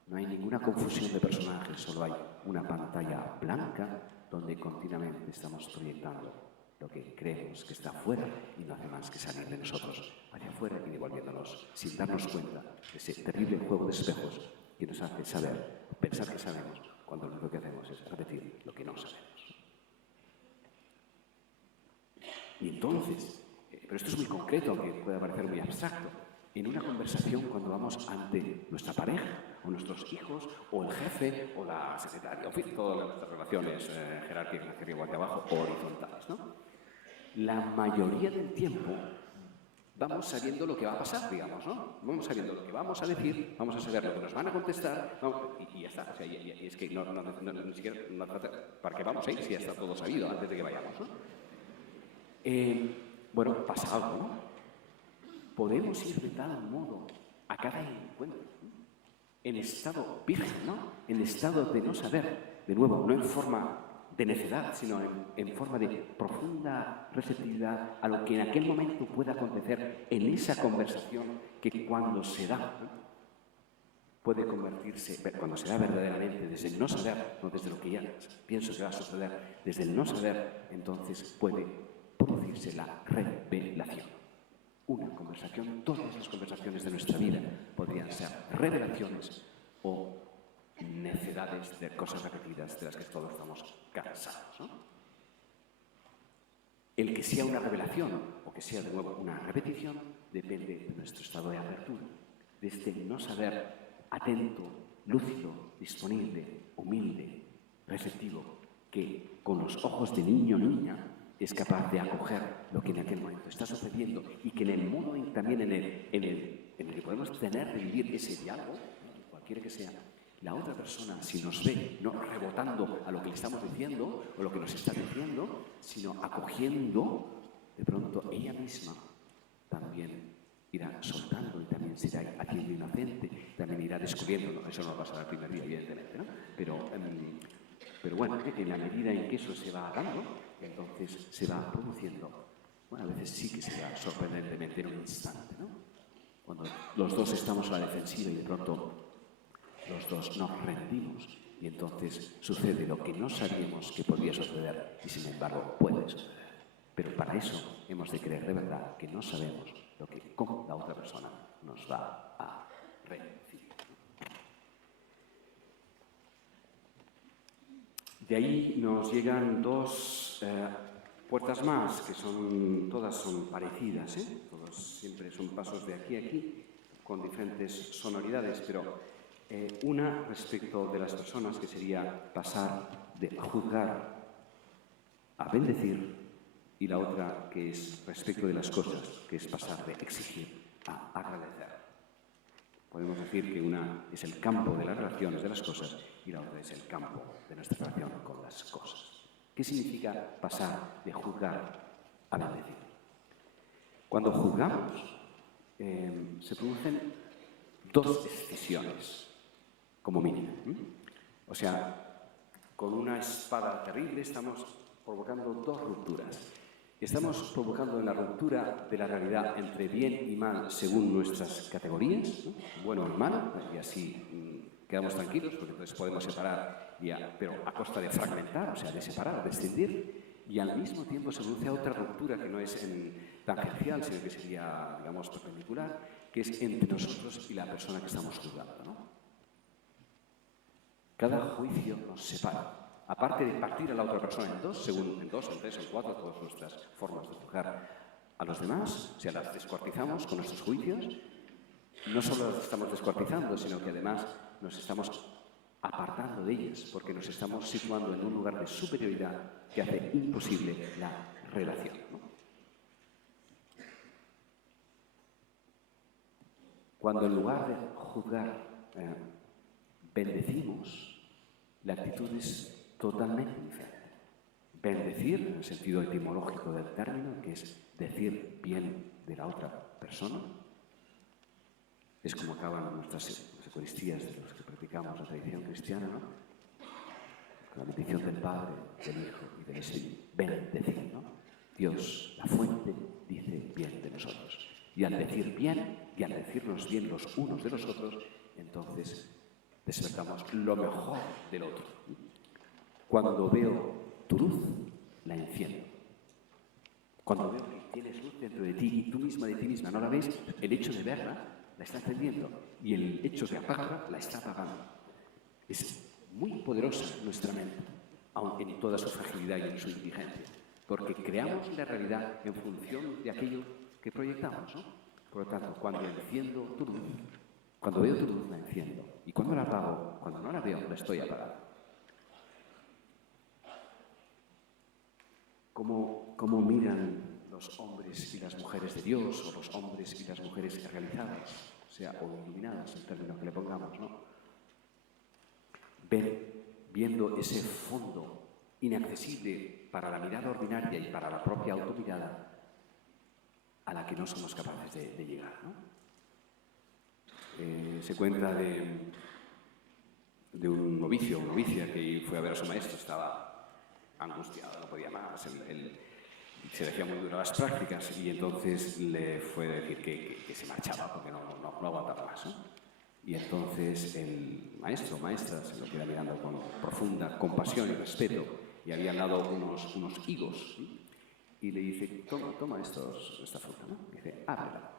no hay ninguna confusión de personajes, solo hay una pantalla blanca donde continuamente estamos proyectando lo que creemos que está fuera y no hace más que salir de nosotros hacia afuera y devolviéndonos sin darnos cuenta de ese terrible juego de espejos que nos hace pensar que sabemos, cuando lo único que hacemos es repetir lo que no sabemos. Y entonces, pero esto es muy concreto, aunque pueda parecer muy abstracto, en una conversación cuando vamos ante nuestra pareja, o nuestros hijos, o el jefe, o la secretaria, en fin, todas las relaciones jerárquicas hacia arriba o hacia abajo, o horizontales, ¿no? La mayoría del tiempo vamos sabiendo lo que va a pasar, digamos, ¿no? Vamos sabiendo lo que vamos a decir, vamos a saber lo que nos van a contestar, y ya está. O sea, y es que ni siquiera ¿para qué vamos a ir si ya está todo sabido antes de que vayamos, ¿no? Bueno, pasa algo, ¿no? Podemos ir de tal modo a cada encuentro, ¿no?, en estado virgen, ¿no?, en estado de no saber, de nuevo, no en forma de necedad, sino en forma de profunda receptividad a lo que en aquel momento pueda acontecer en esa conversación que cuando se da, ¿no?, puede convertirse, cuando se da verdaderamente desde el no saber, no desde lo que ya pienso que va a suceder, desde el no saber, entonces puede producirse la revelación. Una conversación, todas las conversaciones de nuestra vida podrían ser revelaciones o necedades de cosas repetidas de las que todos estamos cansados, ¿no? El que sea una revelación o que sea de nuevo una repetición depende de nuestro estado de apertura, de este no saber atento, lúcido, disponible, humilde, receptivo, que con los ojos de niño o niña es capaz de acoger lo que en aquel momento está sucediendo y que en el modo también en el que podemos tener de vivir ese diálogo, cualquiera que sea, la otra persona, si nos ve no rebotando a lo que le estamos diciendo o lo que nos está diciendo, sino acogiendo, de pronto ella misma también irá soltando y también se irá haciendo inocente, también irá descubriendo, eso no pasará el primer día, evidentemente, ¿no? Pero bueno, en la medida en que eso se va dando, entonces se va produciendo, bueno, a veces sí que se da sorprendentemente en un instante, ¿no? Cuando los dos estamos a la defensiva y de pronto los dos nos rendimos y entonces sucede lo que no sabíamos que podía suceder y sin embargo puede suceder. Pero para eso hemos de creer de verdad que no sabemos cómo la otra persona nos va a recibir. De ahí nos llegan 2 puertas más, que todas son parecidas, ¿eh? Todas siempre son pasos de aquí a aquí, con diferentes sonoridades, pero una respecto de las personas, que sería pasar de juzgar a bendecir, y la otra que es respecto de las cosas, que es pasar de exigir a agradecer. Podemos decir que una es el campo de las relaciones de las cosas y la otra es el campo de nuestra relación con las cosas. ¿Qué significa pasar de juzgar a bendecir? Cuando juzgamos, se producen 2 escisiones, como mínimo. O sea, con una espada terrible estamos provocando 2 rupturas. Estamos provocando la ruptura de la realidad entre bien y mal según nuestras categorías, ¿no?, bueno y malo, y así quedamos tranquilos, porque entonces podemos separar, pero a costa de fragmentar, o sea, de separar, de escindir, y al mismo tiempo se produce otra ruptura que no es tangencial, sino que sería, digamos, perpendicular, que es entre nosotros y la persona que estamos juzgando, ¿no? Cada juicio nos separa. Aparte de partir a la otra persona en dos, en tres, en cuatro, todas nuestras formas de juzgar a los demás, si las descuartizamos con nuestros juicios, no solo las estamos descuartizando, sino que además nos estamos apartando de ellas, porque nos estamos situando en un lugar de superioridad que hace imposible la relación, ¿no? Cuando en lugar de juzgar bendecimos, la actitud es totalmente diferente. Bendecir, en el sentido etimológico del término, que es decir bien de la otra persona, es como acaban nuestras eucaristías de los que practicamos la tradición cristiana, ¿no? Con la bendición del Padre, del Hijo y del Espíritu. Bendecir, ¿no? Dios, la fuente, dice bien de nosotros. Y al decir bien, y al decirnos bien los unos de los otros, entonces despertamos lo mejor del otro. Cuando veo tu luz, la enciendo. Cuando veo que tienes luz dentro de ti y tú misma de ti misma no la ves, el hecho de verla la está encendiendo y el hecho de apagarla la está apagando. Es muy poderosa nuestra mente, aunque en toda su fragilidad y en su indigencia, porque creamos la realidad en función de aquello que proyectamos, ¿no? Por lo tanto, cuando enciendo tu luz, cuando veo tu luz, la enciendo. Y cuando la apago, cuando no la veo, la estoy apagando. ¿Cómo miran los hombres y las mujeres de Dios, o los hombres y las mujeres realizadas, o iluminadas, el término que le pongamos, ¿no? Viendo ese fondo inaccesible para la mirada ordinaria y para la propia automirada, a la que no somos capaces de llegar, ¿no? Se cuenta de un novicio o novicia que fue a ver a su maestro, estaba angustiado, no podía más, se le hacían muy duras las prácticas y entonces le fue a decir que se marchaba porque no aguantaba más, ¿no? Y entonces el maestro o maestra se lo queda mirando con profunda compasión y respeto y había dado unos higos, ¿sí? Y le dice, toma esta fruta, ¿no? Y dice, ábrela.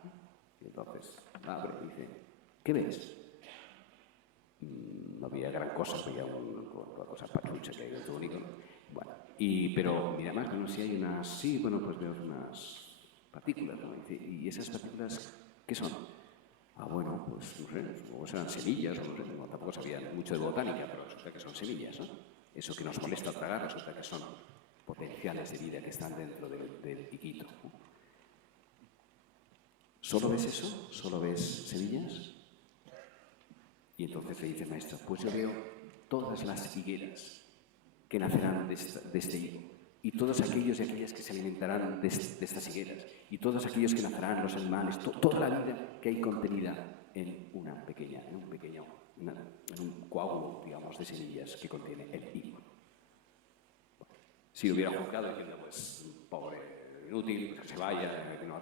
Y entonces la abre y dice, ¿qué ves? No había gran cosa, había una cosa pachucha que era todo bonito. Bueno, pero mira más, bueno, si hay unas, sí, bueno, pues veo unas partículas, ¿no? ¿Y esas partículas qué son? Ah, bueno, pues no sé, supongo que serán semillas, o no sé, tampoco sabía mucho de botánica, pero resulta que son semillas, ¿no? Eso que nos molesta al tragar resulta que son potenciales de vida que están dentro del piquito, ¿no? ¿Solo ves eso? ¿Solo ves semillas? Y entonces le dice el maestro, pues yo veo todas las higueras que nacerán de este higo, y todos aquellos y aquellas que se alimentarán de estas higueras, y todos aquellos que nacerán los animales, toda la vida que hay contenida en un coágulo, digamos, de semillas que contiene el higo. Si lo hubiera juzgado diciendo, pues, pobre, inútil, que se vaya, que no.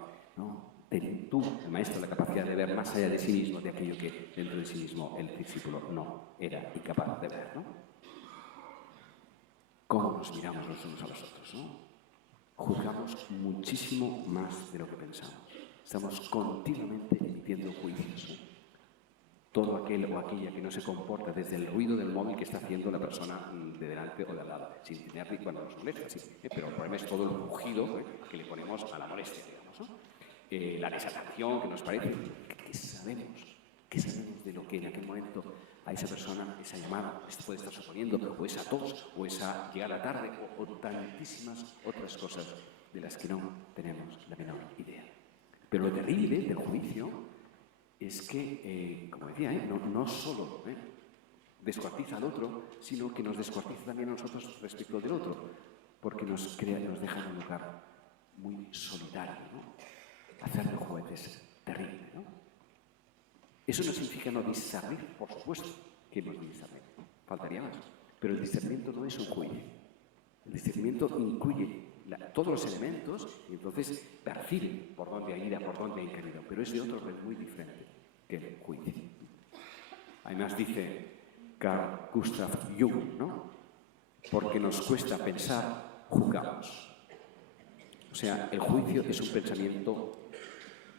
Ten tú, el maestro, la capacidad de ver más allá de sí mismo, de aquello que dentro de sí mismo el discípulo no era incapaz de ver, ¿no? ¿Cómo nos miramos los unos a los otros, no? Juzgamos muchísimo más de lo que pensamos. Estamos continuamente emitiendo juicios, ¿no? Todo aquel o aquella que no se comporta desde el ruido del móvil que está haciendo la persona de delante o de al lado, sin tener ni cuando nos molesta, sí, pero el problema es todo el rugido que le ponemos a la molestia, digamos, ¿no? La desatención que nos parece. ¿Qué sabemos? ¿Qué sabemos de lo que en aquel momento a esa persona, esa llamada, puede estar suponiendo, o esa tos, o esa llegada tarde, o tantísimas otras cosas de las que no tenemos la menor idea? Pero lo terrible del juicio es que, como decía, no solo descuartiza al otro, sino que nos descuartiza también a nosotros respecto del otro, porque nos deja en un lugar muy solitario, ¿no? Hacerlo juez es terrible, ¿no? Eso no significa no discernir, por supuesto que hemos de discernir, faltaría más, pero el discernimiento no es un juicio. El discernimiento incluye todos los elementos y entonces percibe por dónde hay ira, por dónde hay querido, pero es de otro orden muy diferente que el juicio. Además dice Carl Gustav Jung, ¿no? Porque nos cuesta pensar, juzgamos. O sea, el juicio es un pensamiento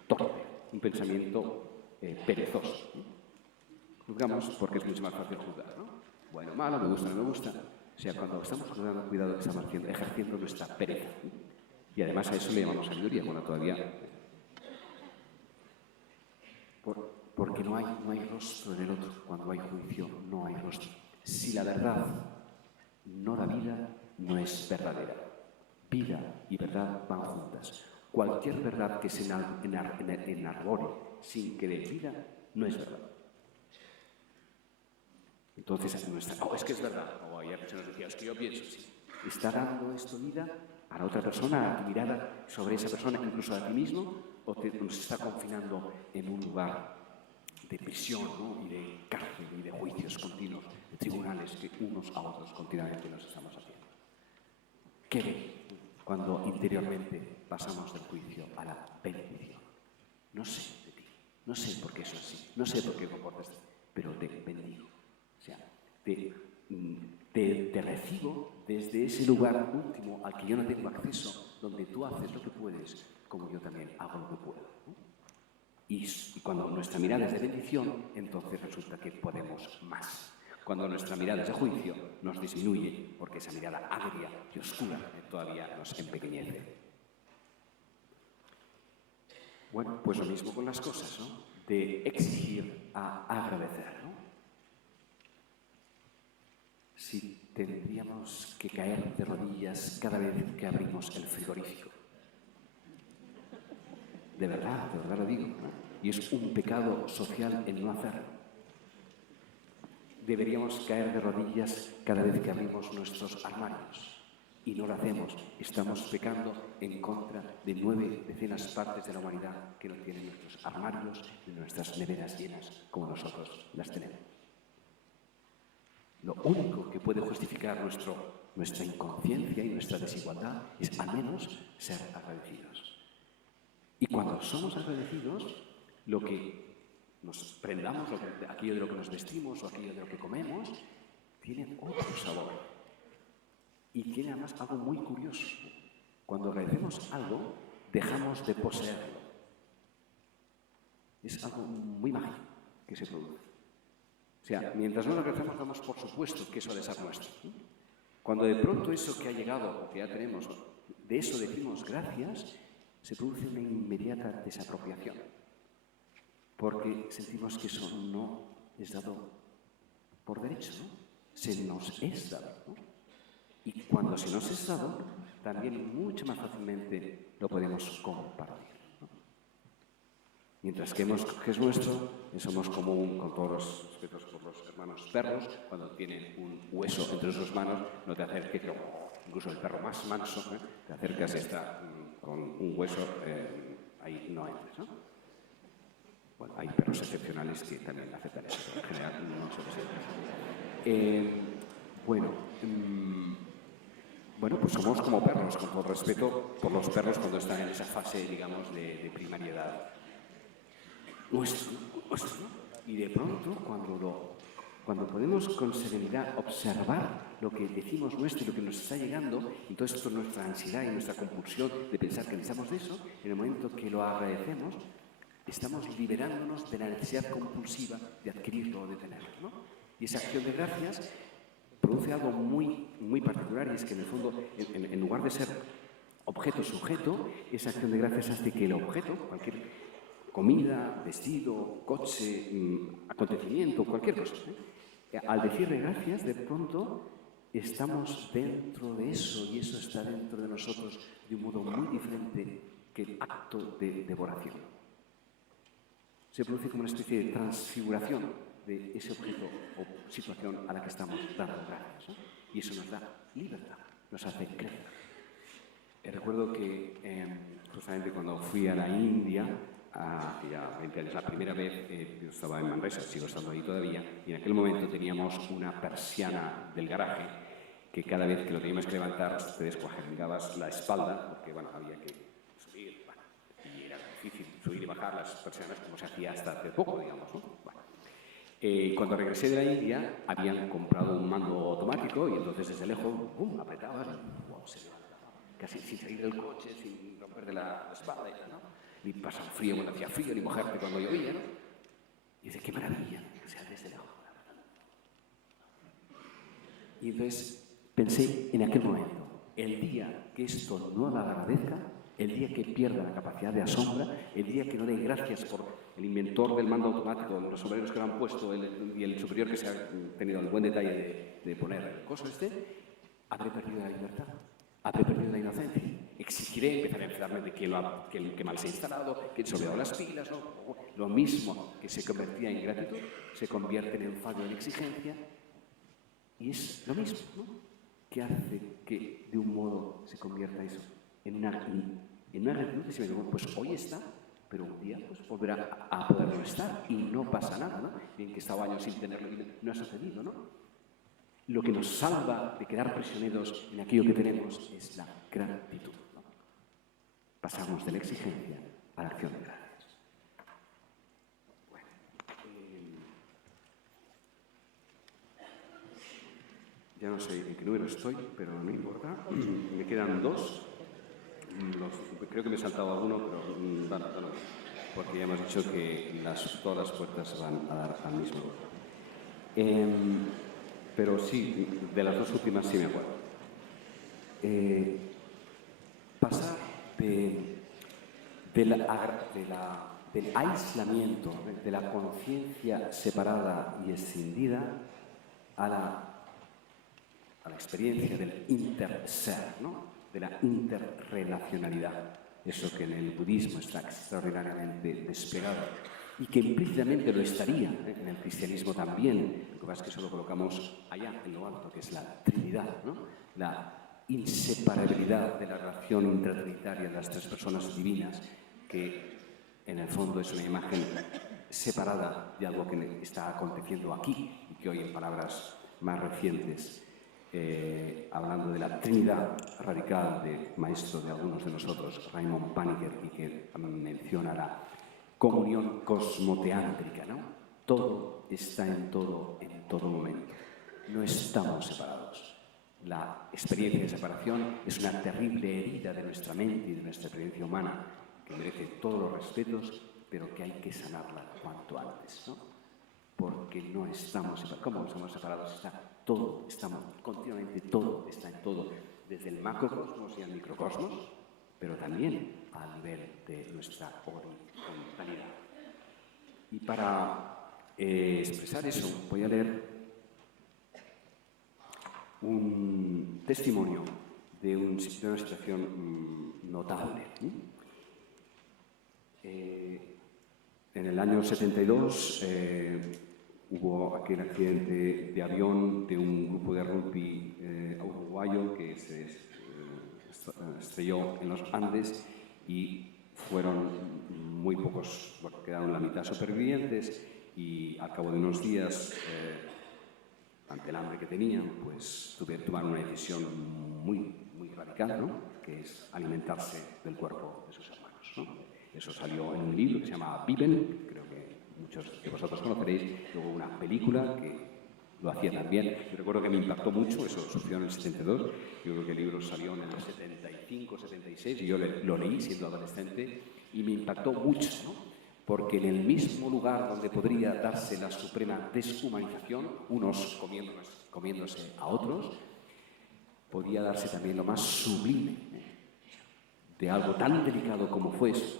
torpe, un pensamiento perezoso. Juzgamos porque es mucho más fácil juzgar, ¿no? Bueno, malo, me gusta, no me gusta. O sea, cuando estamos juzgando, cuidado que estamos ejerciendo nuestra pereza. Y además a eso le llamamos sabiduría, bueno, todavía. Porque no hay rostro en el otro. Cuando hay juicio, no hay rostro. Si la verdad no da vida, no es verdadera. Vida y verdad van juntas. Cualquier verdad que se enarbore sin que dé vida, no es verdad. Entonces, es que es verdad. O ayer se nos decía, es que yo pienso, sí. ¿Está dando esto vida a la otra persona, a tu mirada sobre esa persona, incluso a ti mismo? ¿O nos está confinando en un lugar de prisión, ¿no? Y de cárcel y de juicios continuos, de tribunales que unos a otros continuamente nos estamos haciendo? ¿Qué ve cuando interiormente pasamos del juicio a la bendición? No sé de ti, no sé por qué es así, no sé por qué comportas así, pero te bendigo. O sea, te recibo desde ese lugar último al que yo no tengo acceso, donde tú haces lo que puedes, como yo también hago lo que puedo, ¿no? Y cuando nuestra mirada es de bendición, entonces resulta que podemos más. Cuando nuestra mirada es de juicio, nos disminuye, porque esa mirada agria y oscura todavía nos empequeñece. Bueno, pues lo mismo con las cosas, ¿no? De exigir a agradecer, ¿no? Si tendríamos que caer de rodillas cada vez que abrimos el frigorífico. De verdad lo digo, ¿no? Y es un pecado social el no hacerlo. Deberíamos caer de rodillas cada vez que abrimos nuestros armarios. Y no lo hacemos. Estamos pecando en contra de 9 decenas partes de la humanidad que no tienen nuestros armarios y nuestras neveras llenas como nosotros las tenemos. Lo único que puede justificar nuestra inconsciencia y nuestra desigualdad es al menos ser agradecidos. Y cuando somos agradecidos, lo que nos prendamos, aquello de lo que nos vestimos o aquello de lo que comemos, tiene otro sabor. Y tiene además algo muy curioso. Cuando agradecemos algo, dejamos de poseerlo. Es algo muy mágico que se produce. O sea, mientras no lo agradecemos, damos por supuesto que eso ha de ser nuestro. Cuando de pronto eso que ha llegado, o que ya tenemos, de eso decimos gracias, se produce una inmediata desapropiación. Porque sentimos que eso no es dado por derecho, ¿no? Se nos es dado, ¿no? Y cuando se nos es dado, también mucho más fácilmente lo podemos compartir, ¿no? Mientras que es nuestro, somos común con todos los respetos por los hermanos perros, cuando tienen un hueso entre sus manos, no te acerques, incluso el perro más manso, te acercas y está con un hueso, ahí no entres, ¿no? Bueno, hay perros excepcionales que también aceptan eso, pero en general no se presenta. Bueno, pues somos como perros, con todo respeto por los perros cuando están en esa fase, digamos, de primariedad. Nuestro. Y de pronto, cuando podemos con serenidad observar lo que decimos nuestro y lo que nos está llegando, y todo esto nuestra ansiedad y nuestra compulsión de pensar que necesitamos de eso, en el momento que lo agradecemos, estamos liberándonos de la necesidad compulsiva de adquirirlo o de tenerlo, ¿no? Y esa acción de gracias produce algo muy, muy particular, y es que en el fondo, en lugar de ser objeto-sujeto, esa acción de gracias hace que el objeto, cualquier comida, vestido, coche, acontecimiento, cualquier cosa, al decirle gracias, de pronto estamos dentro de eso, y eso está dentro de nosotros de un modo muy diferente que el acto de devoración. Se produce como una especie de transfiguración de ese objeto o situación a la que estamos dando gracias, ¿no? Y eso nos da libertad, nos hace crecer. Recuerdo que justamente cuando fui a la India, ya 20 años, la primera vez, yo estaba en Manresa, sigo estando ahí todavía, y en aquel momento teníamos una persiana del garaje que cada vez que lo teníamos que levantar te descuajengabas la espalda, porque bueno, había que subir, bueno, y era difícil subir y bajar las persianas como se hacía hasta hace poco, digamos, ¿no? Bueno. Cuando regresé de la India, habían comprado un mando automático y entonces desde lejos, ¡pum!, apretabas y wow, se levantaba, casi sin salir del coche, sin romper de la espalda y tal, ¿no? ni pasar frío cuando hacía frío, ni mojarte cuando llovía, ¿no? Y dice, qué maravilla, o sea, desde lejos. Y entonces pensé en aquel momento, el día que esto no la agradezca, el día que pierda la capacidad de asombra, el día que no dé gracias por el inventor del mando automático, los sombreros que lo han puesto y el superior que se ha tenido el buen detalle de poner el coso habré perdido la libertad, habré perdido la inocencia. Exigiré, empezaré a enfadarme de que mal se ha instalado, que se ha olvidado las pilas, ¿no? Lo mismo que se convertía en gratitud, se convierte en enfado, en exigencia, y es lo mismo, ¿no? Que hace que de un modo se convierta eso en una gratitud que se me dice, pues hoy está, pero un día pues volverá a poderlo estar y no pasa nada, ¿no? Bien que he estado años sin tenerlo y no ha sucedido, ¿no? Lo que nos salva de quedar prisioneros en aquello que tenemos es la gratitud, ¿no? Pasamos de la exigencia a la acción de gracias. Bueno, ya no sé en qué número estoy, pero no importa. Me quedan dos. Creo que me he saltado alguno, pero no, porque ya hemos dicho que todas las puertas van a dar al mismo lugar. Pero sí, de las dos últimas sí me acuerdo. Pasar del aislamiento, de la conciencia separada y escindida a la experiencia del interser, ¿no? De la interrelacionalidad, eso que en el budismo está extraordinariamente despegado y que implícitamente lo estaría en el cristianismo también. Lo que pasa es que eso lo colocamos allá, en lo alto, que es la Trinidad, ¿no? La inseparabilidad de la relación intratrinitaria de las tres personas divinas, que en el fondo es una imagen separada de algo que está aconteciendo aquí y que hoy, en palabras más recientes, hablando de la Trinidad radical de maestro de algunos de nosotros, Raymond Paniker, y que menciona la comunión cosmoteántrica, ¿no? Todo está en todo momento. No estamos separados. La experiencia de separación es una terrible herida de nuestra mente y de nuestra experiencia humana que merece todos los respetos, pero que hay que sanarla cuanto antes, ¿no? Porque no estamos separados. ¿Cómo estamos separados? Todo, estamos continuamente, todo está en todo, desde el macrocosmos y el microcosmos, pero también a nivel de nuestra horizontalidad. Y para expresar eso, voy a leer un testimonio de una situación notable. En el año 72 hubo aquel accidente de avión de un grupo de rugby uruguayo que se estrelló en los Andes y fueron muy pocos, bueno, quedaron la mitad supervivientes y al cabo de unos días, ante el hambre que tenían, pues tomaron una decisión muy radical, ¿no? Que es alimentarse del cuerpo de sus hermanos, ¿no? Eso salió en un libro que se llama Viven, creo que muchos de vosotros conoceréis, luego una película que lo hacía también. Yo recuerdo que me impactó mucho, eso sucedió en el 72, yo creo que el libro salió en el 75, 76, y yo lo leí siendo adolescente, y me impactó mucho, ¿no? Porque en el mismo lugar donde podría darse la suprema deshumanización, unos comiéndose a otros, podía darse también lo más sublime de algo tan delicado como fue eso,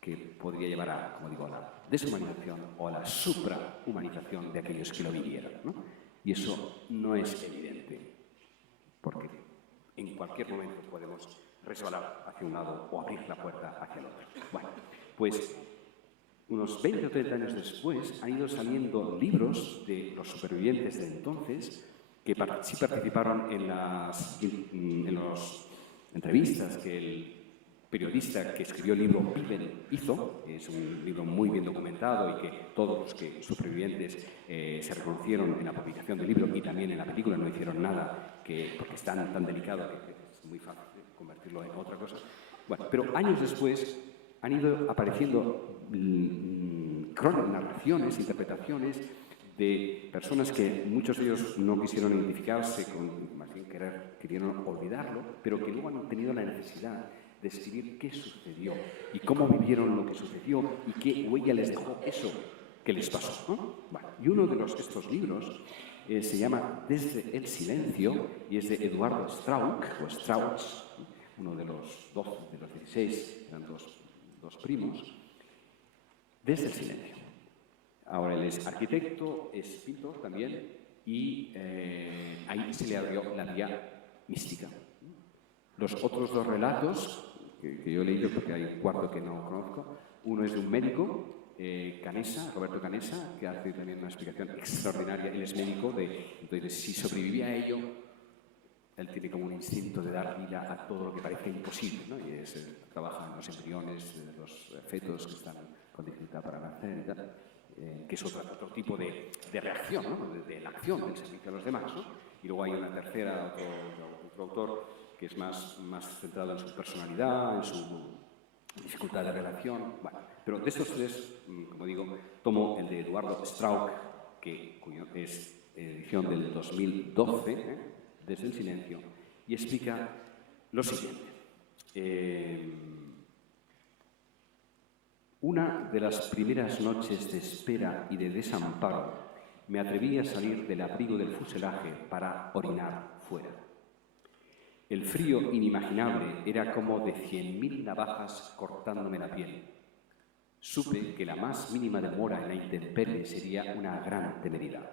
que podría llevar a, como digo, a la deshumanización o a la suprahumanización de aquellos que lo vivieron, ¿no? Y eso no es evidente, porque en cualquier momento podemos resbalar hacia un lado o abrir la puerta hacia el otro. Bueno, pues unos 20 o 30 años después han ido saliendo libros de los supervivientes de entonces que sí participaron en las entrevistas que el periodista que escribió el libro Viven hizo, que es un libro muy bien documentado y que todos los que supervivientes se reconocieron en la publicación del libro y también en la película, no hicieron nada porque es tan delicado que es muy fácil convertirlo en otra cosa. Bueno, pero años después han ido apareciendo narraciones, interpretaciones de personas que muchos de ellos no quisieron identificarse, más bien querían olvidarlo, pero que luego han tenido la necesidad describir qué sucedió y cómo vivieron lo que sucedió y qué huella les dejó eso que les pasó, ¿no? Bueno, y uno de estos libros se llama Desde el silencio y es de Eduardo Strauch, o Strauch, uno de los 12, de los 16, eran dos primos, Desde el silencio. Ahora él es arquitecto, es pintor también y ahí se le abrió la vía mística. Los otros dos relatos que yo he leído, porque hay un cuarto que no conozco, uno es de un médico, Canessa, Roberto Canessa, que hace también una explicación extraordinaria. Él es médico, entonces si sobrevivía a ello, él tiene como un instinto de dar vida a todo lo que parece imposible, ¿no? Y trabaja en los embriones, los fetos que están con dificultad para nacer y tal, que es otro tipo de reacción, ¿no? de la acción, del servicio a los demás, ¿no? Y luego hay una tercera, otro autor, que es más centrado en su personalidad, en su dificultad de relación. Bueno, pero de estos tres, como digo, tomo el de Eduardo Strauch, cuyo es edición del 2012, Desde el silencio, y explica lo siguiente. Una de las primeras noches de espera y de desamparo me atreví a salir del abrigo del fuselaje para orinar fuera. El frío inimaginable era como de 100.000 navajas cortándome la piel. Supe que la más mínima demora en la intemperie sería una gran temeridad.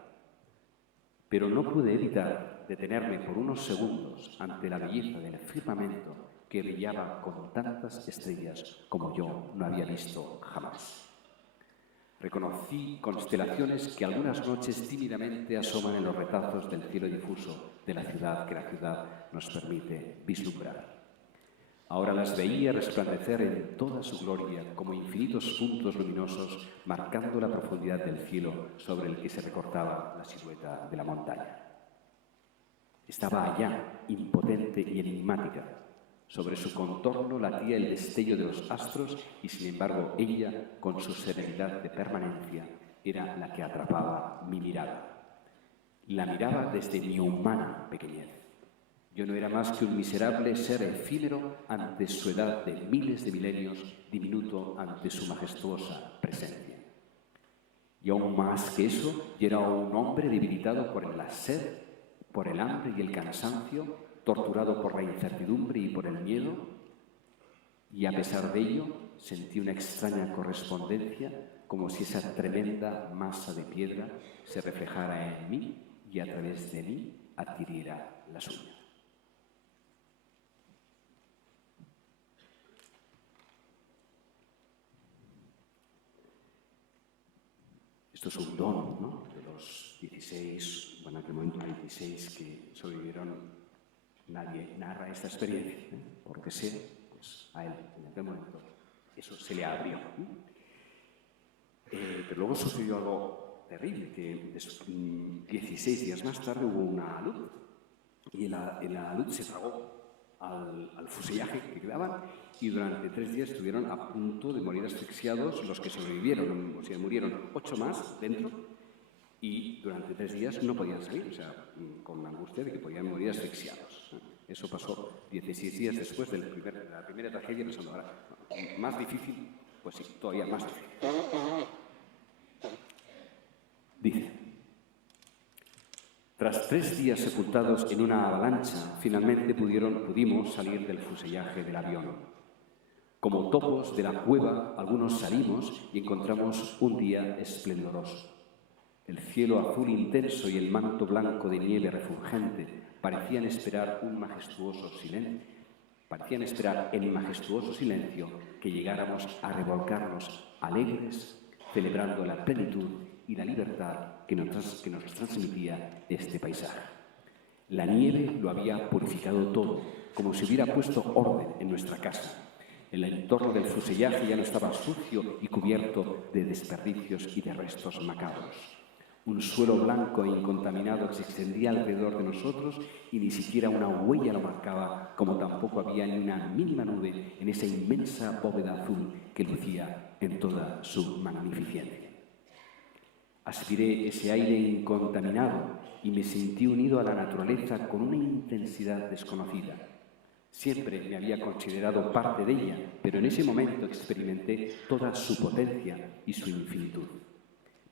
Pero no pude evitar detenerme por unos segundos ante la belleza del firmamento que brillaba con tantas estrellas como yo no había visto jamás. Reconocí constelaciones que algunas noches tímidamente asoman en los retazos del cielo difuso de la ciudad que la ciudad nos permite vislumbrar. Ahora las veía resplandecer en toda su gloria como infinitos puntos luminosos marcando la profundidad del cielo sobre el que se recortaba la silueta de la montaña. Estaba allá, impotente y enigmática. Sobre su contorno latía el destello de los astros y, sin embargo, ella, con su serenidad de permanencia, era la que atrapaba mi mirada. La miraba desde mi humana pequeñez. Yo no era más que un miserable ser efímero ante su edad de miles de milenios, diminuto ante su majestuosa presencia. Y aún más que eso, yo era un hombre debilitado por la sed, por el hambre y el cansancio, torturado por la incertidumbre y por el miedo, y a pesar de ello sentí una extraña correspondencia, como si esa tremenda masa de piedra se reflejara en mí y a través de mí adquiriera la suya. Esto es un don, ¿no? De los 16, bueno, en aquel momento 26 que sobrevivieron. Nadie narra esta experiencia, porque sé, pues a él en aquel momento eso se le abrió. Pero luego sucedió algo terrible, que 16 días más tarde hubo una luz, y la luz se tragó al fuselaje que quedaban, y durante 3 días estuvieron a punto de morir asfixiados los que sobrevivieron, o sea, murieron 8 más dentro, y durante 3 días no podían salir, o sea, con la angustia de que podían morir asfixiados. Eso pasó 16 días después de la primera tragedia, pensando ahora, más difícil, pues sí, todavía más difícil. Dice, tras 3 días sepultados en una avalancha, finalmente pudimos salir del fuselaje del avión. Como topos de la cueva, algunos salimos y encontramos un día esplendoroso. El cielo azul intenso y el manto blanco de nieve refulgente parecían esperar en majestuoso silencio que llegáramos a revolcarnos alegres, celebrando la plenitud y la libertad que nos transmitía este paisaje. La nieve lo había purificado todo, como si hubiera puesto orden en nuestra casa. El entorno del fuselaje ya no estaba sucio y cubierto de desperdicios y de restos macabros. Un suelo blanco e incontaminado se extendía alrededor de nosotros y ni siquiera una huella lo marcaba, como tampoco había ni una mínima nube en esa inmensa bóveda azul que lucía en toda su magnificencia. Aspiré ese aire incontaminado y me sentí unido a la naturaleza con una intensidad desconocida. Siempre me había considerado parte de ella, pero en ese momento experimenté toda su potencia y su infinitud.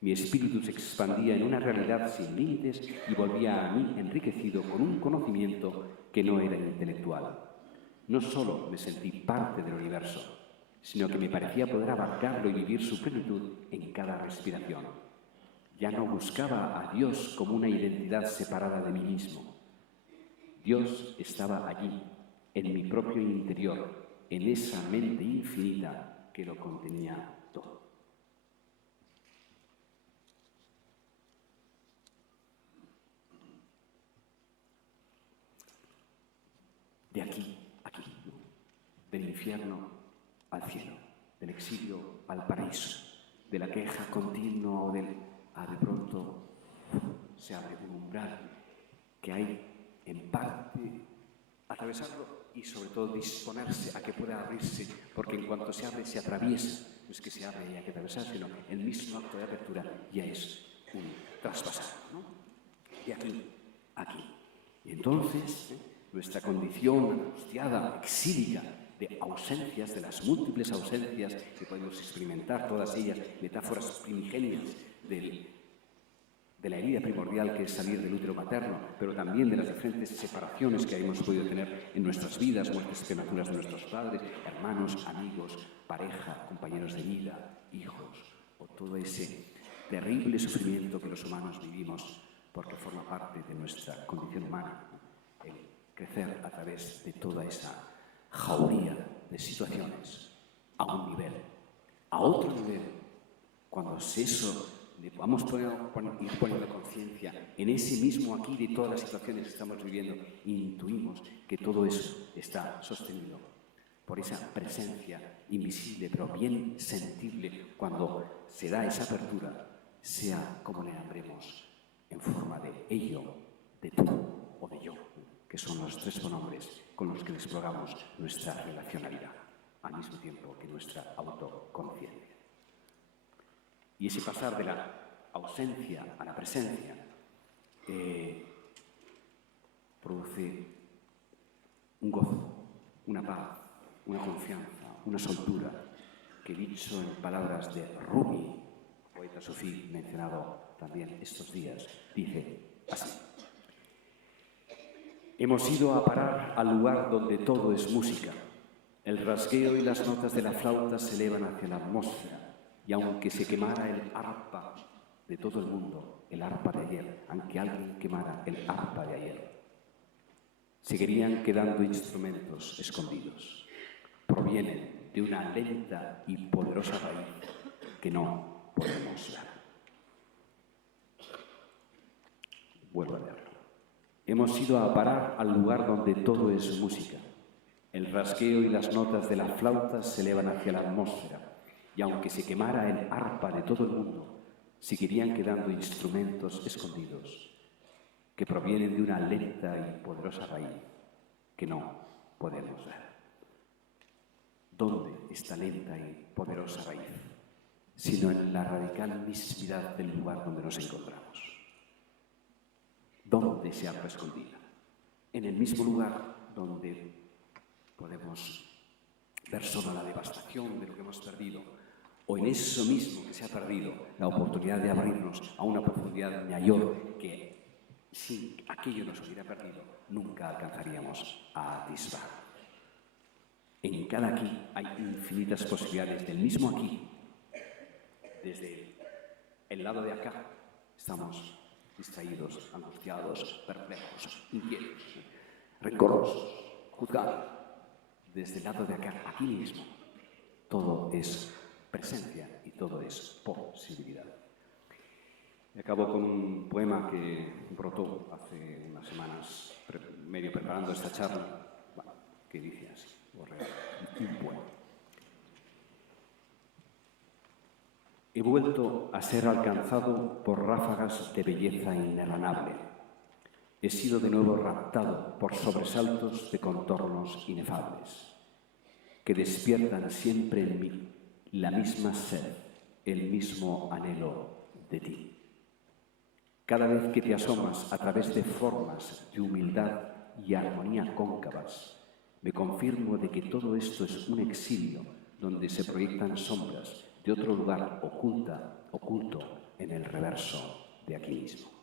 Mi espíritu se expandía en una realidad sin límites y volvía a mí enriquecido con un conocimiento que no era intelectual. No solo me sentí parte del universo, sino que me parecía poder abarcarlo y vivir su plenitud en cada respiración. Ya no buscaba a Dios como una identidad separada de mí mismo. Dios estaba allí, en mi propio interior, en esa mente infinita que lo contenía todo. De aquí, ¿no? Del infierno al cielo, del exilio al paraíso, de la queja continua o del de pronto se abre un umbral que hay en parte atravesarlo y sobre todo disponerse a que pueda abrirse, porque en cuanto se abre se atraviesa, no es que se abre y hay que atravesar, sino el mismo acto de apertura ya es un traspasar, ¿no? Y aquí. Y entonces, nuestra condición angustiada, exílica, de ausencias, de las múltiples ausencias que podemos experimentar, todas ellas metáforas primigenias de la herida primordial que es salir del útero materno, pero también de las diferentes separaciones que hemos podido tener en nuestras vidas, muertes prematuras de nuestros padres, hermanos, amigos, pareja, compañeros de vida, hijos, o todo ese terrible sufrimiento que los humanos vivimos porque forma parte de nuestra condición humana, el crecer a través de toda esa jauría de situaciones a un nivel, a otro nivel, cuando eso le vamos ir poniendo conciencia en ese mismo aquí de todas las situaciones que estamos viviendo, intuimos que todo eso está sostenido por esa presencia invisible pero bien sensible cuando se da esa apertura, sea como le nombremos, en forma de ello, de tú o de yo, que son los tres pronombres con los que exploramos nuestra relacionalidad, al mismo tiempo que nuestra autoconciencia. Y ese pasar de la ausencia a la presencia produce un gozo, una paz, una confianza, una soltura, que dicho en palabras de Rumi, poeta sufí mencionado también estos días, dice así: hemos ido a parar al lugar donde todo es música. El rasgueo y las notas de la flauta se elevan hacia la atmósfera. Y aunque se quemara el arpa de todo el mundo, el arpa de ayer, aunque alguien quemara el arpa de ayer, seguirían quedando instrumentos escondidos. Provienen de una lenta y poderosa raíz que no podemos ver. Vuelvo a leerlo. Hemos ido a parar al lugar donde todo es música. El rasgueo y las notas de la flauta se elevan hacia la atmósfera. Y aunque se quemara el arpa de todo el mundo, seguirían quedando instrumentos escondidos que provienen de una lenta y poderosa raíz que no podemos ver. ¿Dónde esta lenta y poderosa raíz? Sino en la radical mismidad del lugar donde nos encontramos. ¿Dónde se ha escondida? En el mismo lugar donde podemos ver solo la devastación de lo que hemos perdido, o en eso mismo que se ha perdido, la oportunidad de abrirnos a una profundidad mayor que, si aquello nos hubiera perdido, nunca alcanzaríamos a atisbar. En cada aquí hay infinitas posibilidades del mismo aquí. Desde el lado de acá estamos distraídos, angustiados, perplejos, inquietos, rencorosos, juzgados. Desde el lado de acá, aquí mismo, todo es presencia y todo es posibilidad. Y acabo con un poema que brotó hace unas semanas, medio preparando esta charla, que dice así, un poema. He vuelto a ser alcanzado por ráfagas de belleza inenarrable. He sido de nuevo raptado por sobresaltos de contornos inefables, que despiertan siempre en mí la misma sed, el mismo anhelo de ti. Cada vez que te asomas a través de formas de humildad y armonía cóncavas, me confirmo de que todo esto es un exilio donde se proyectan sombras de otro lugar oculto en el reverso de aquí mismo.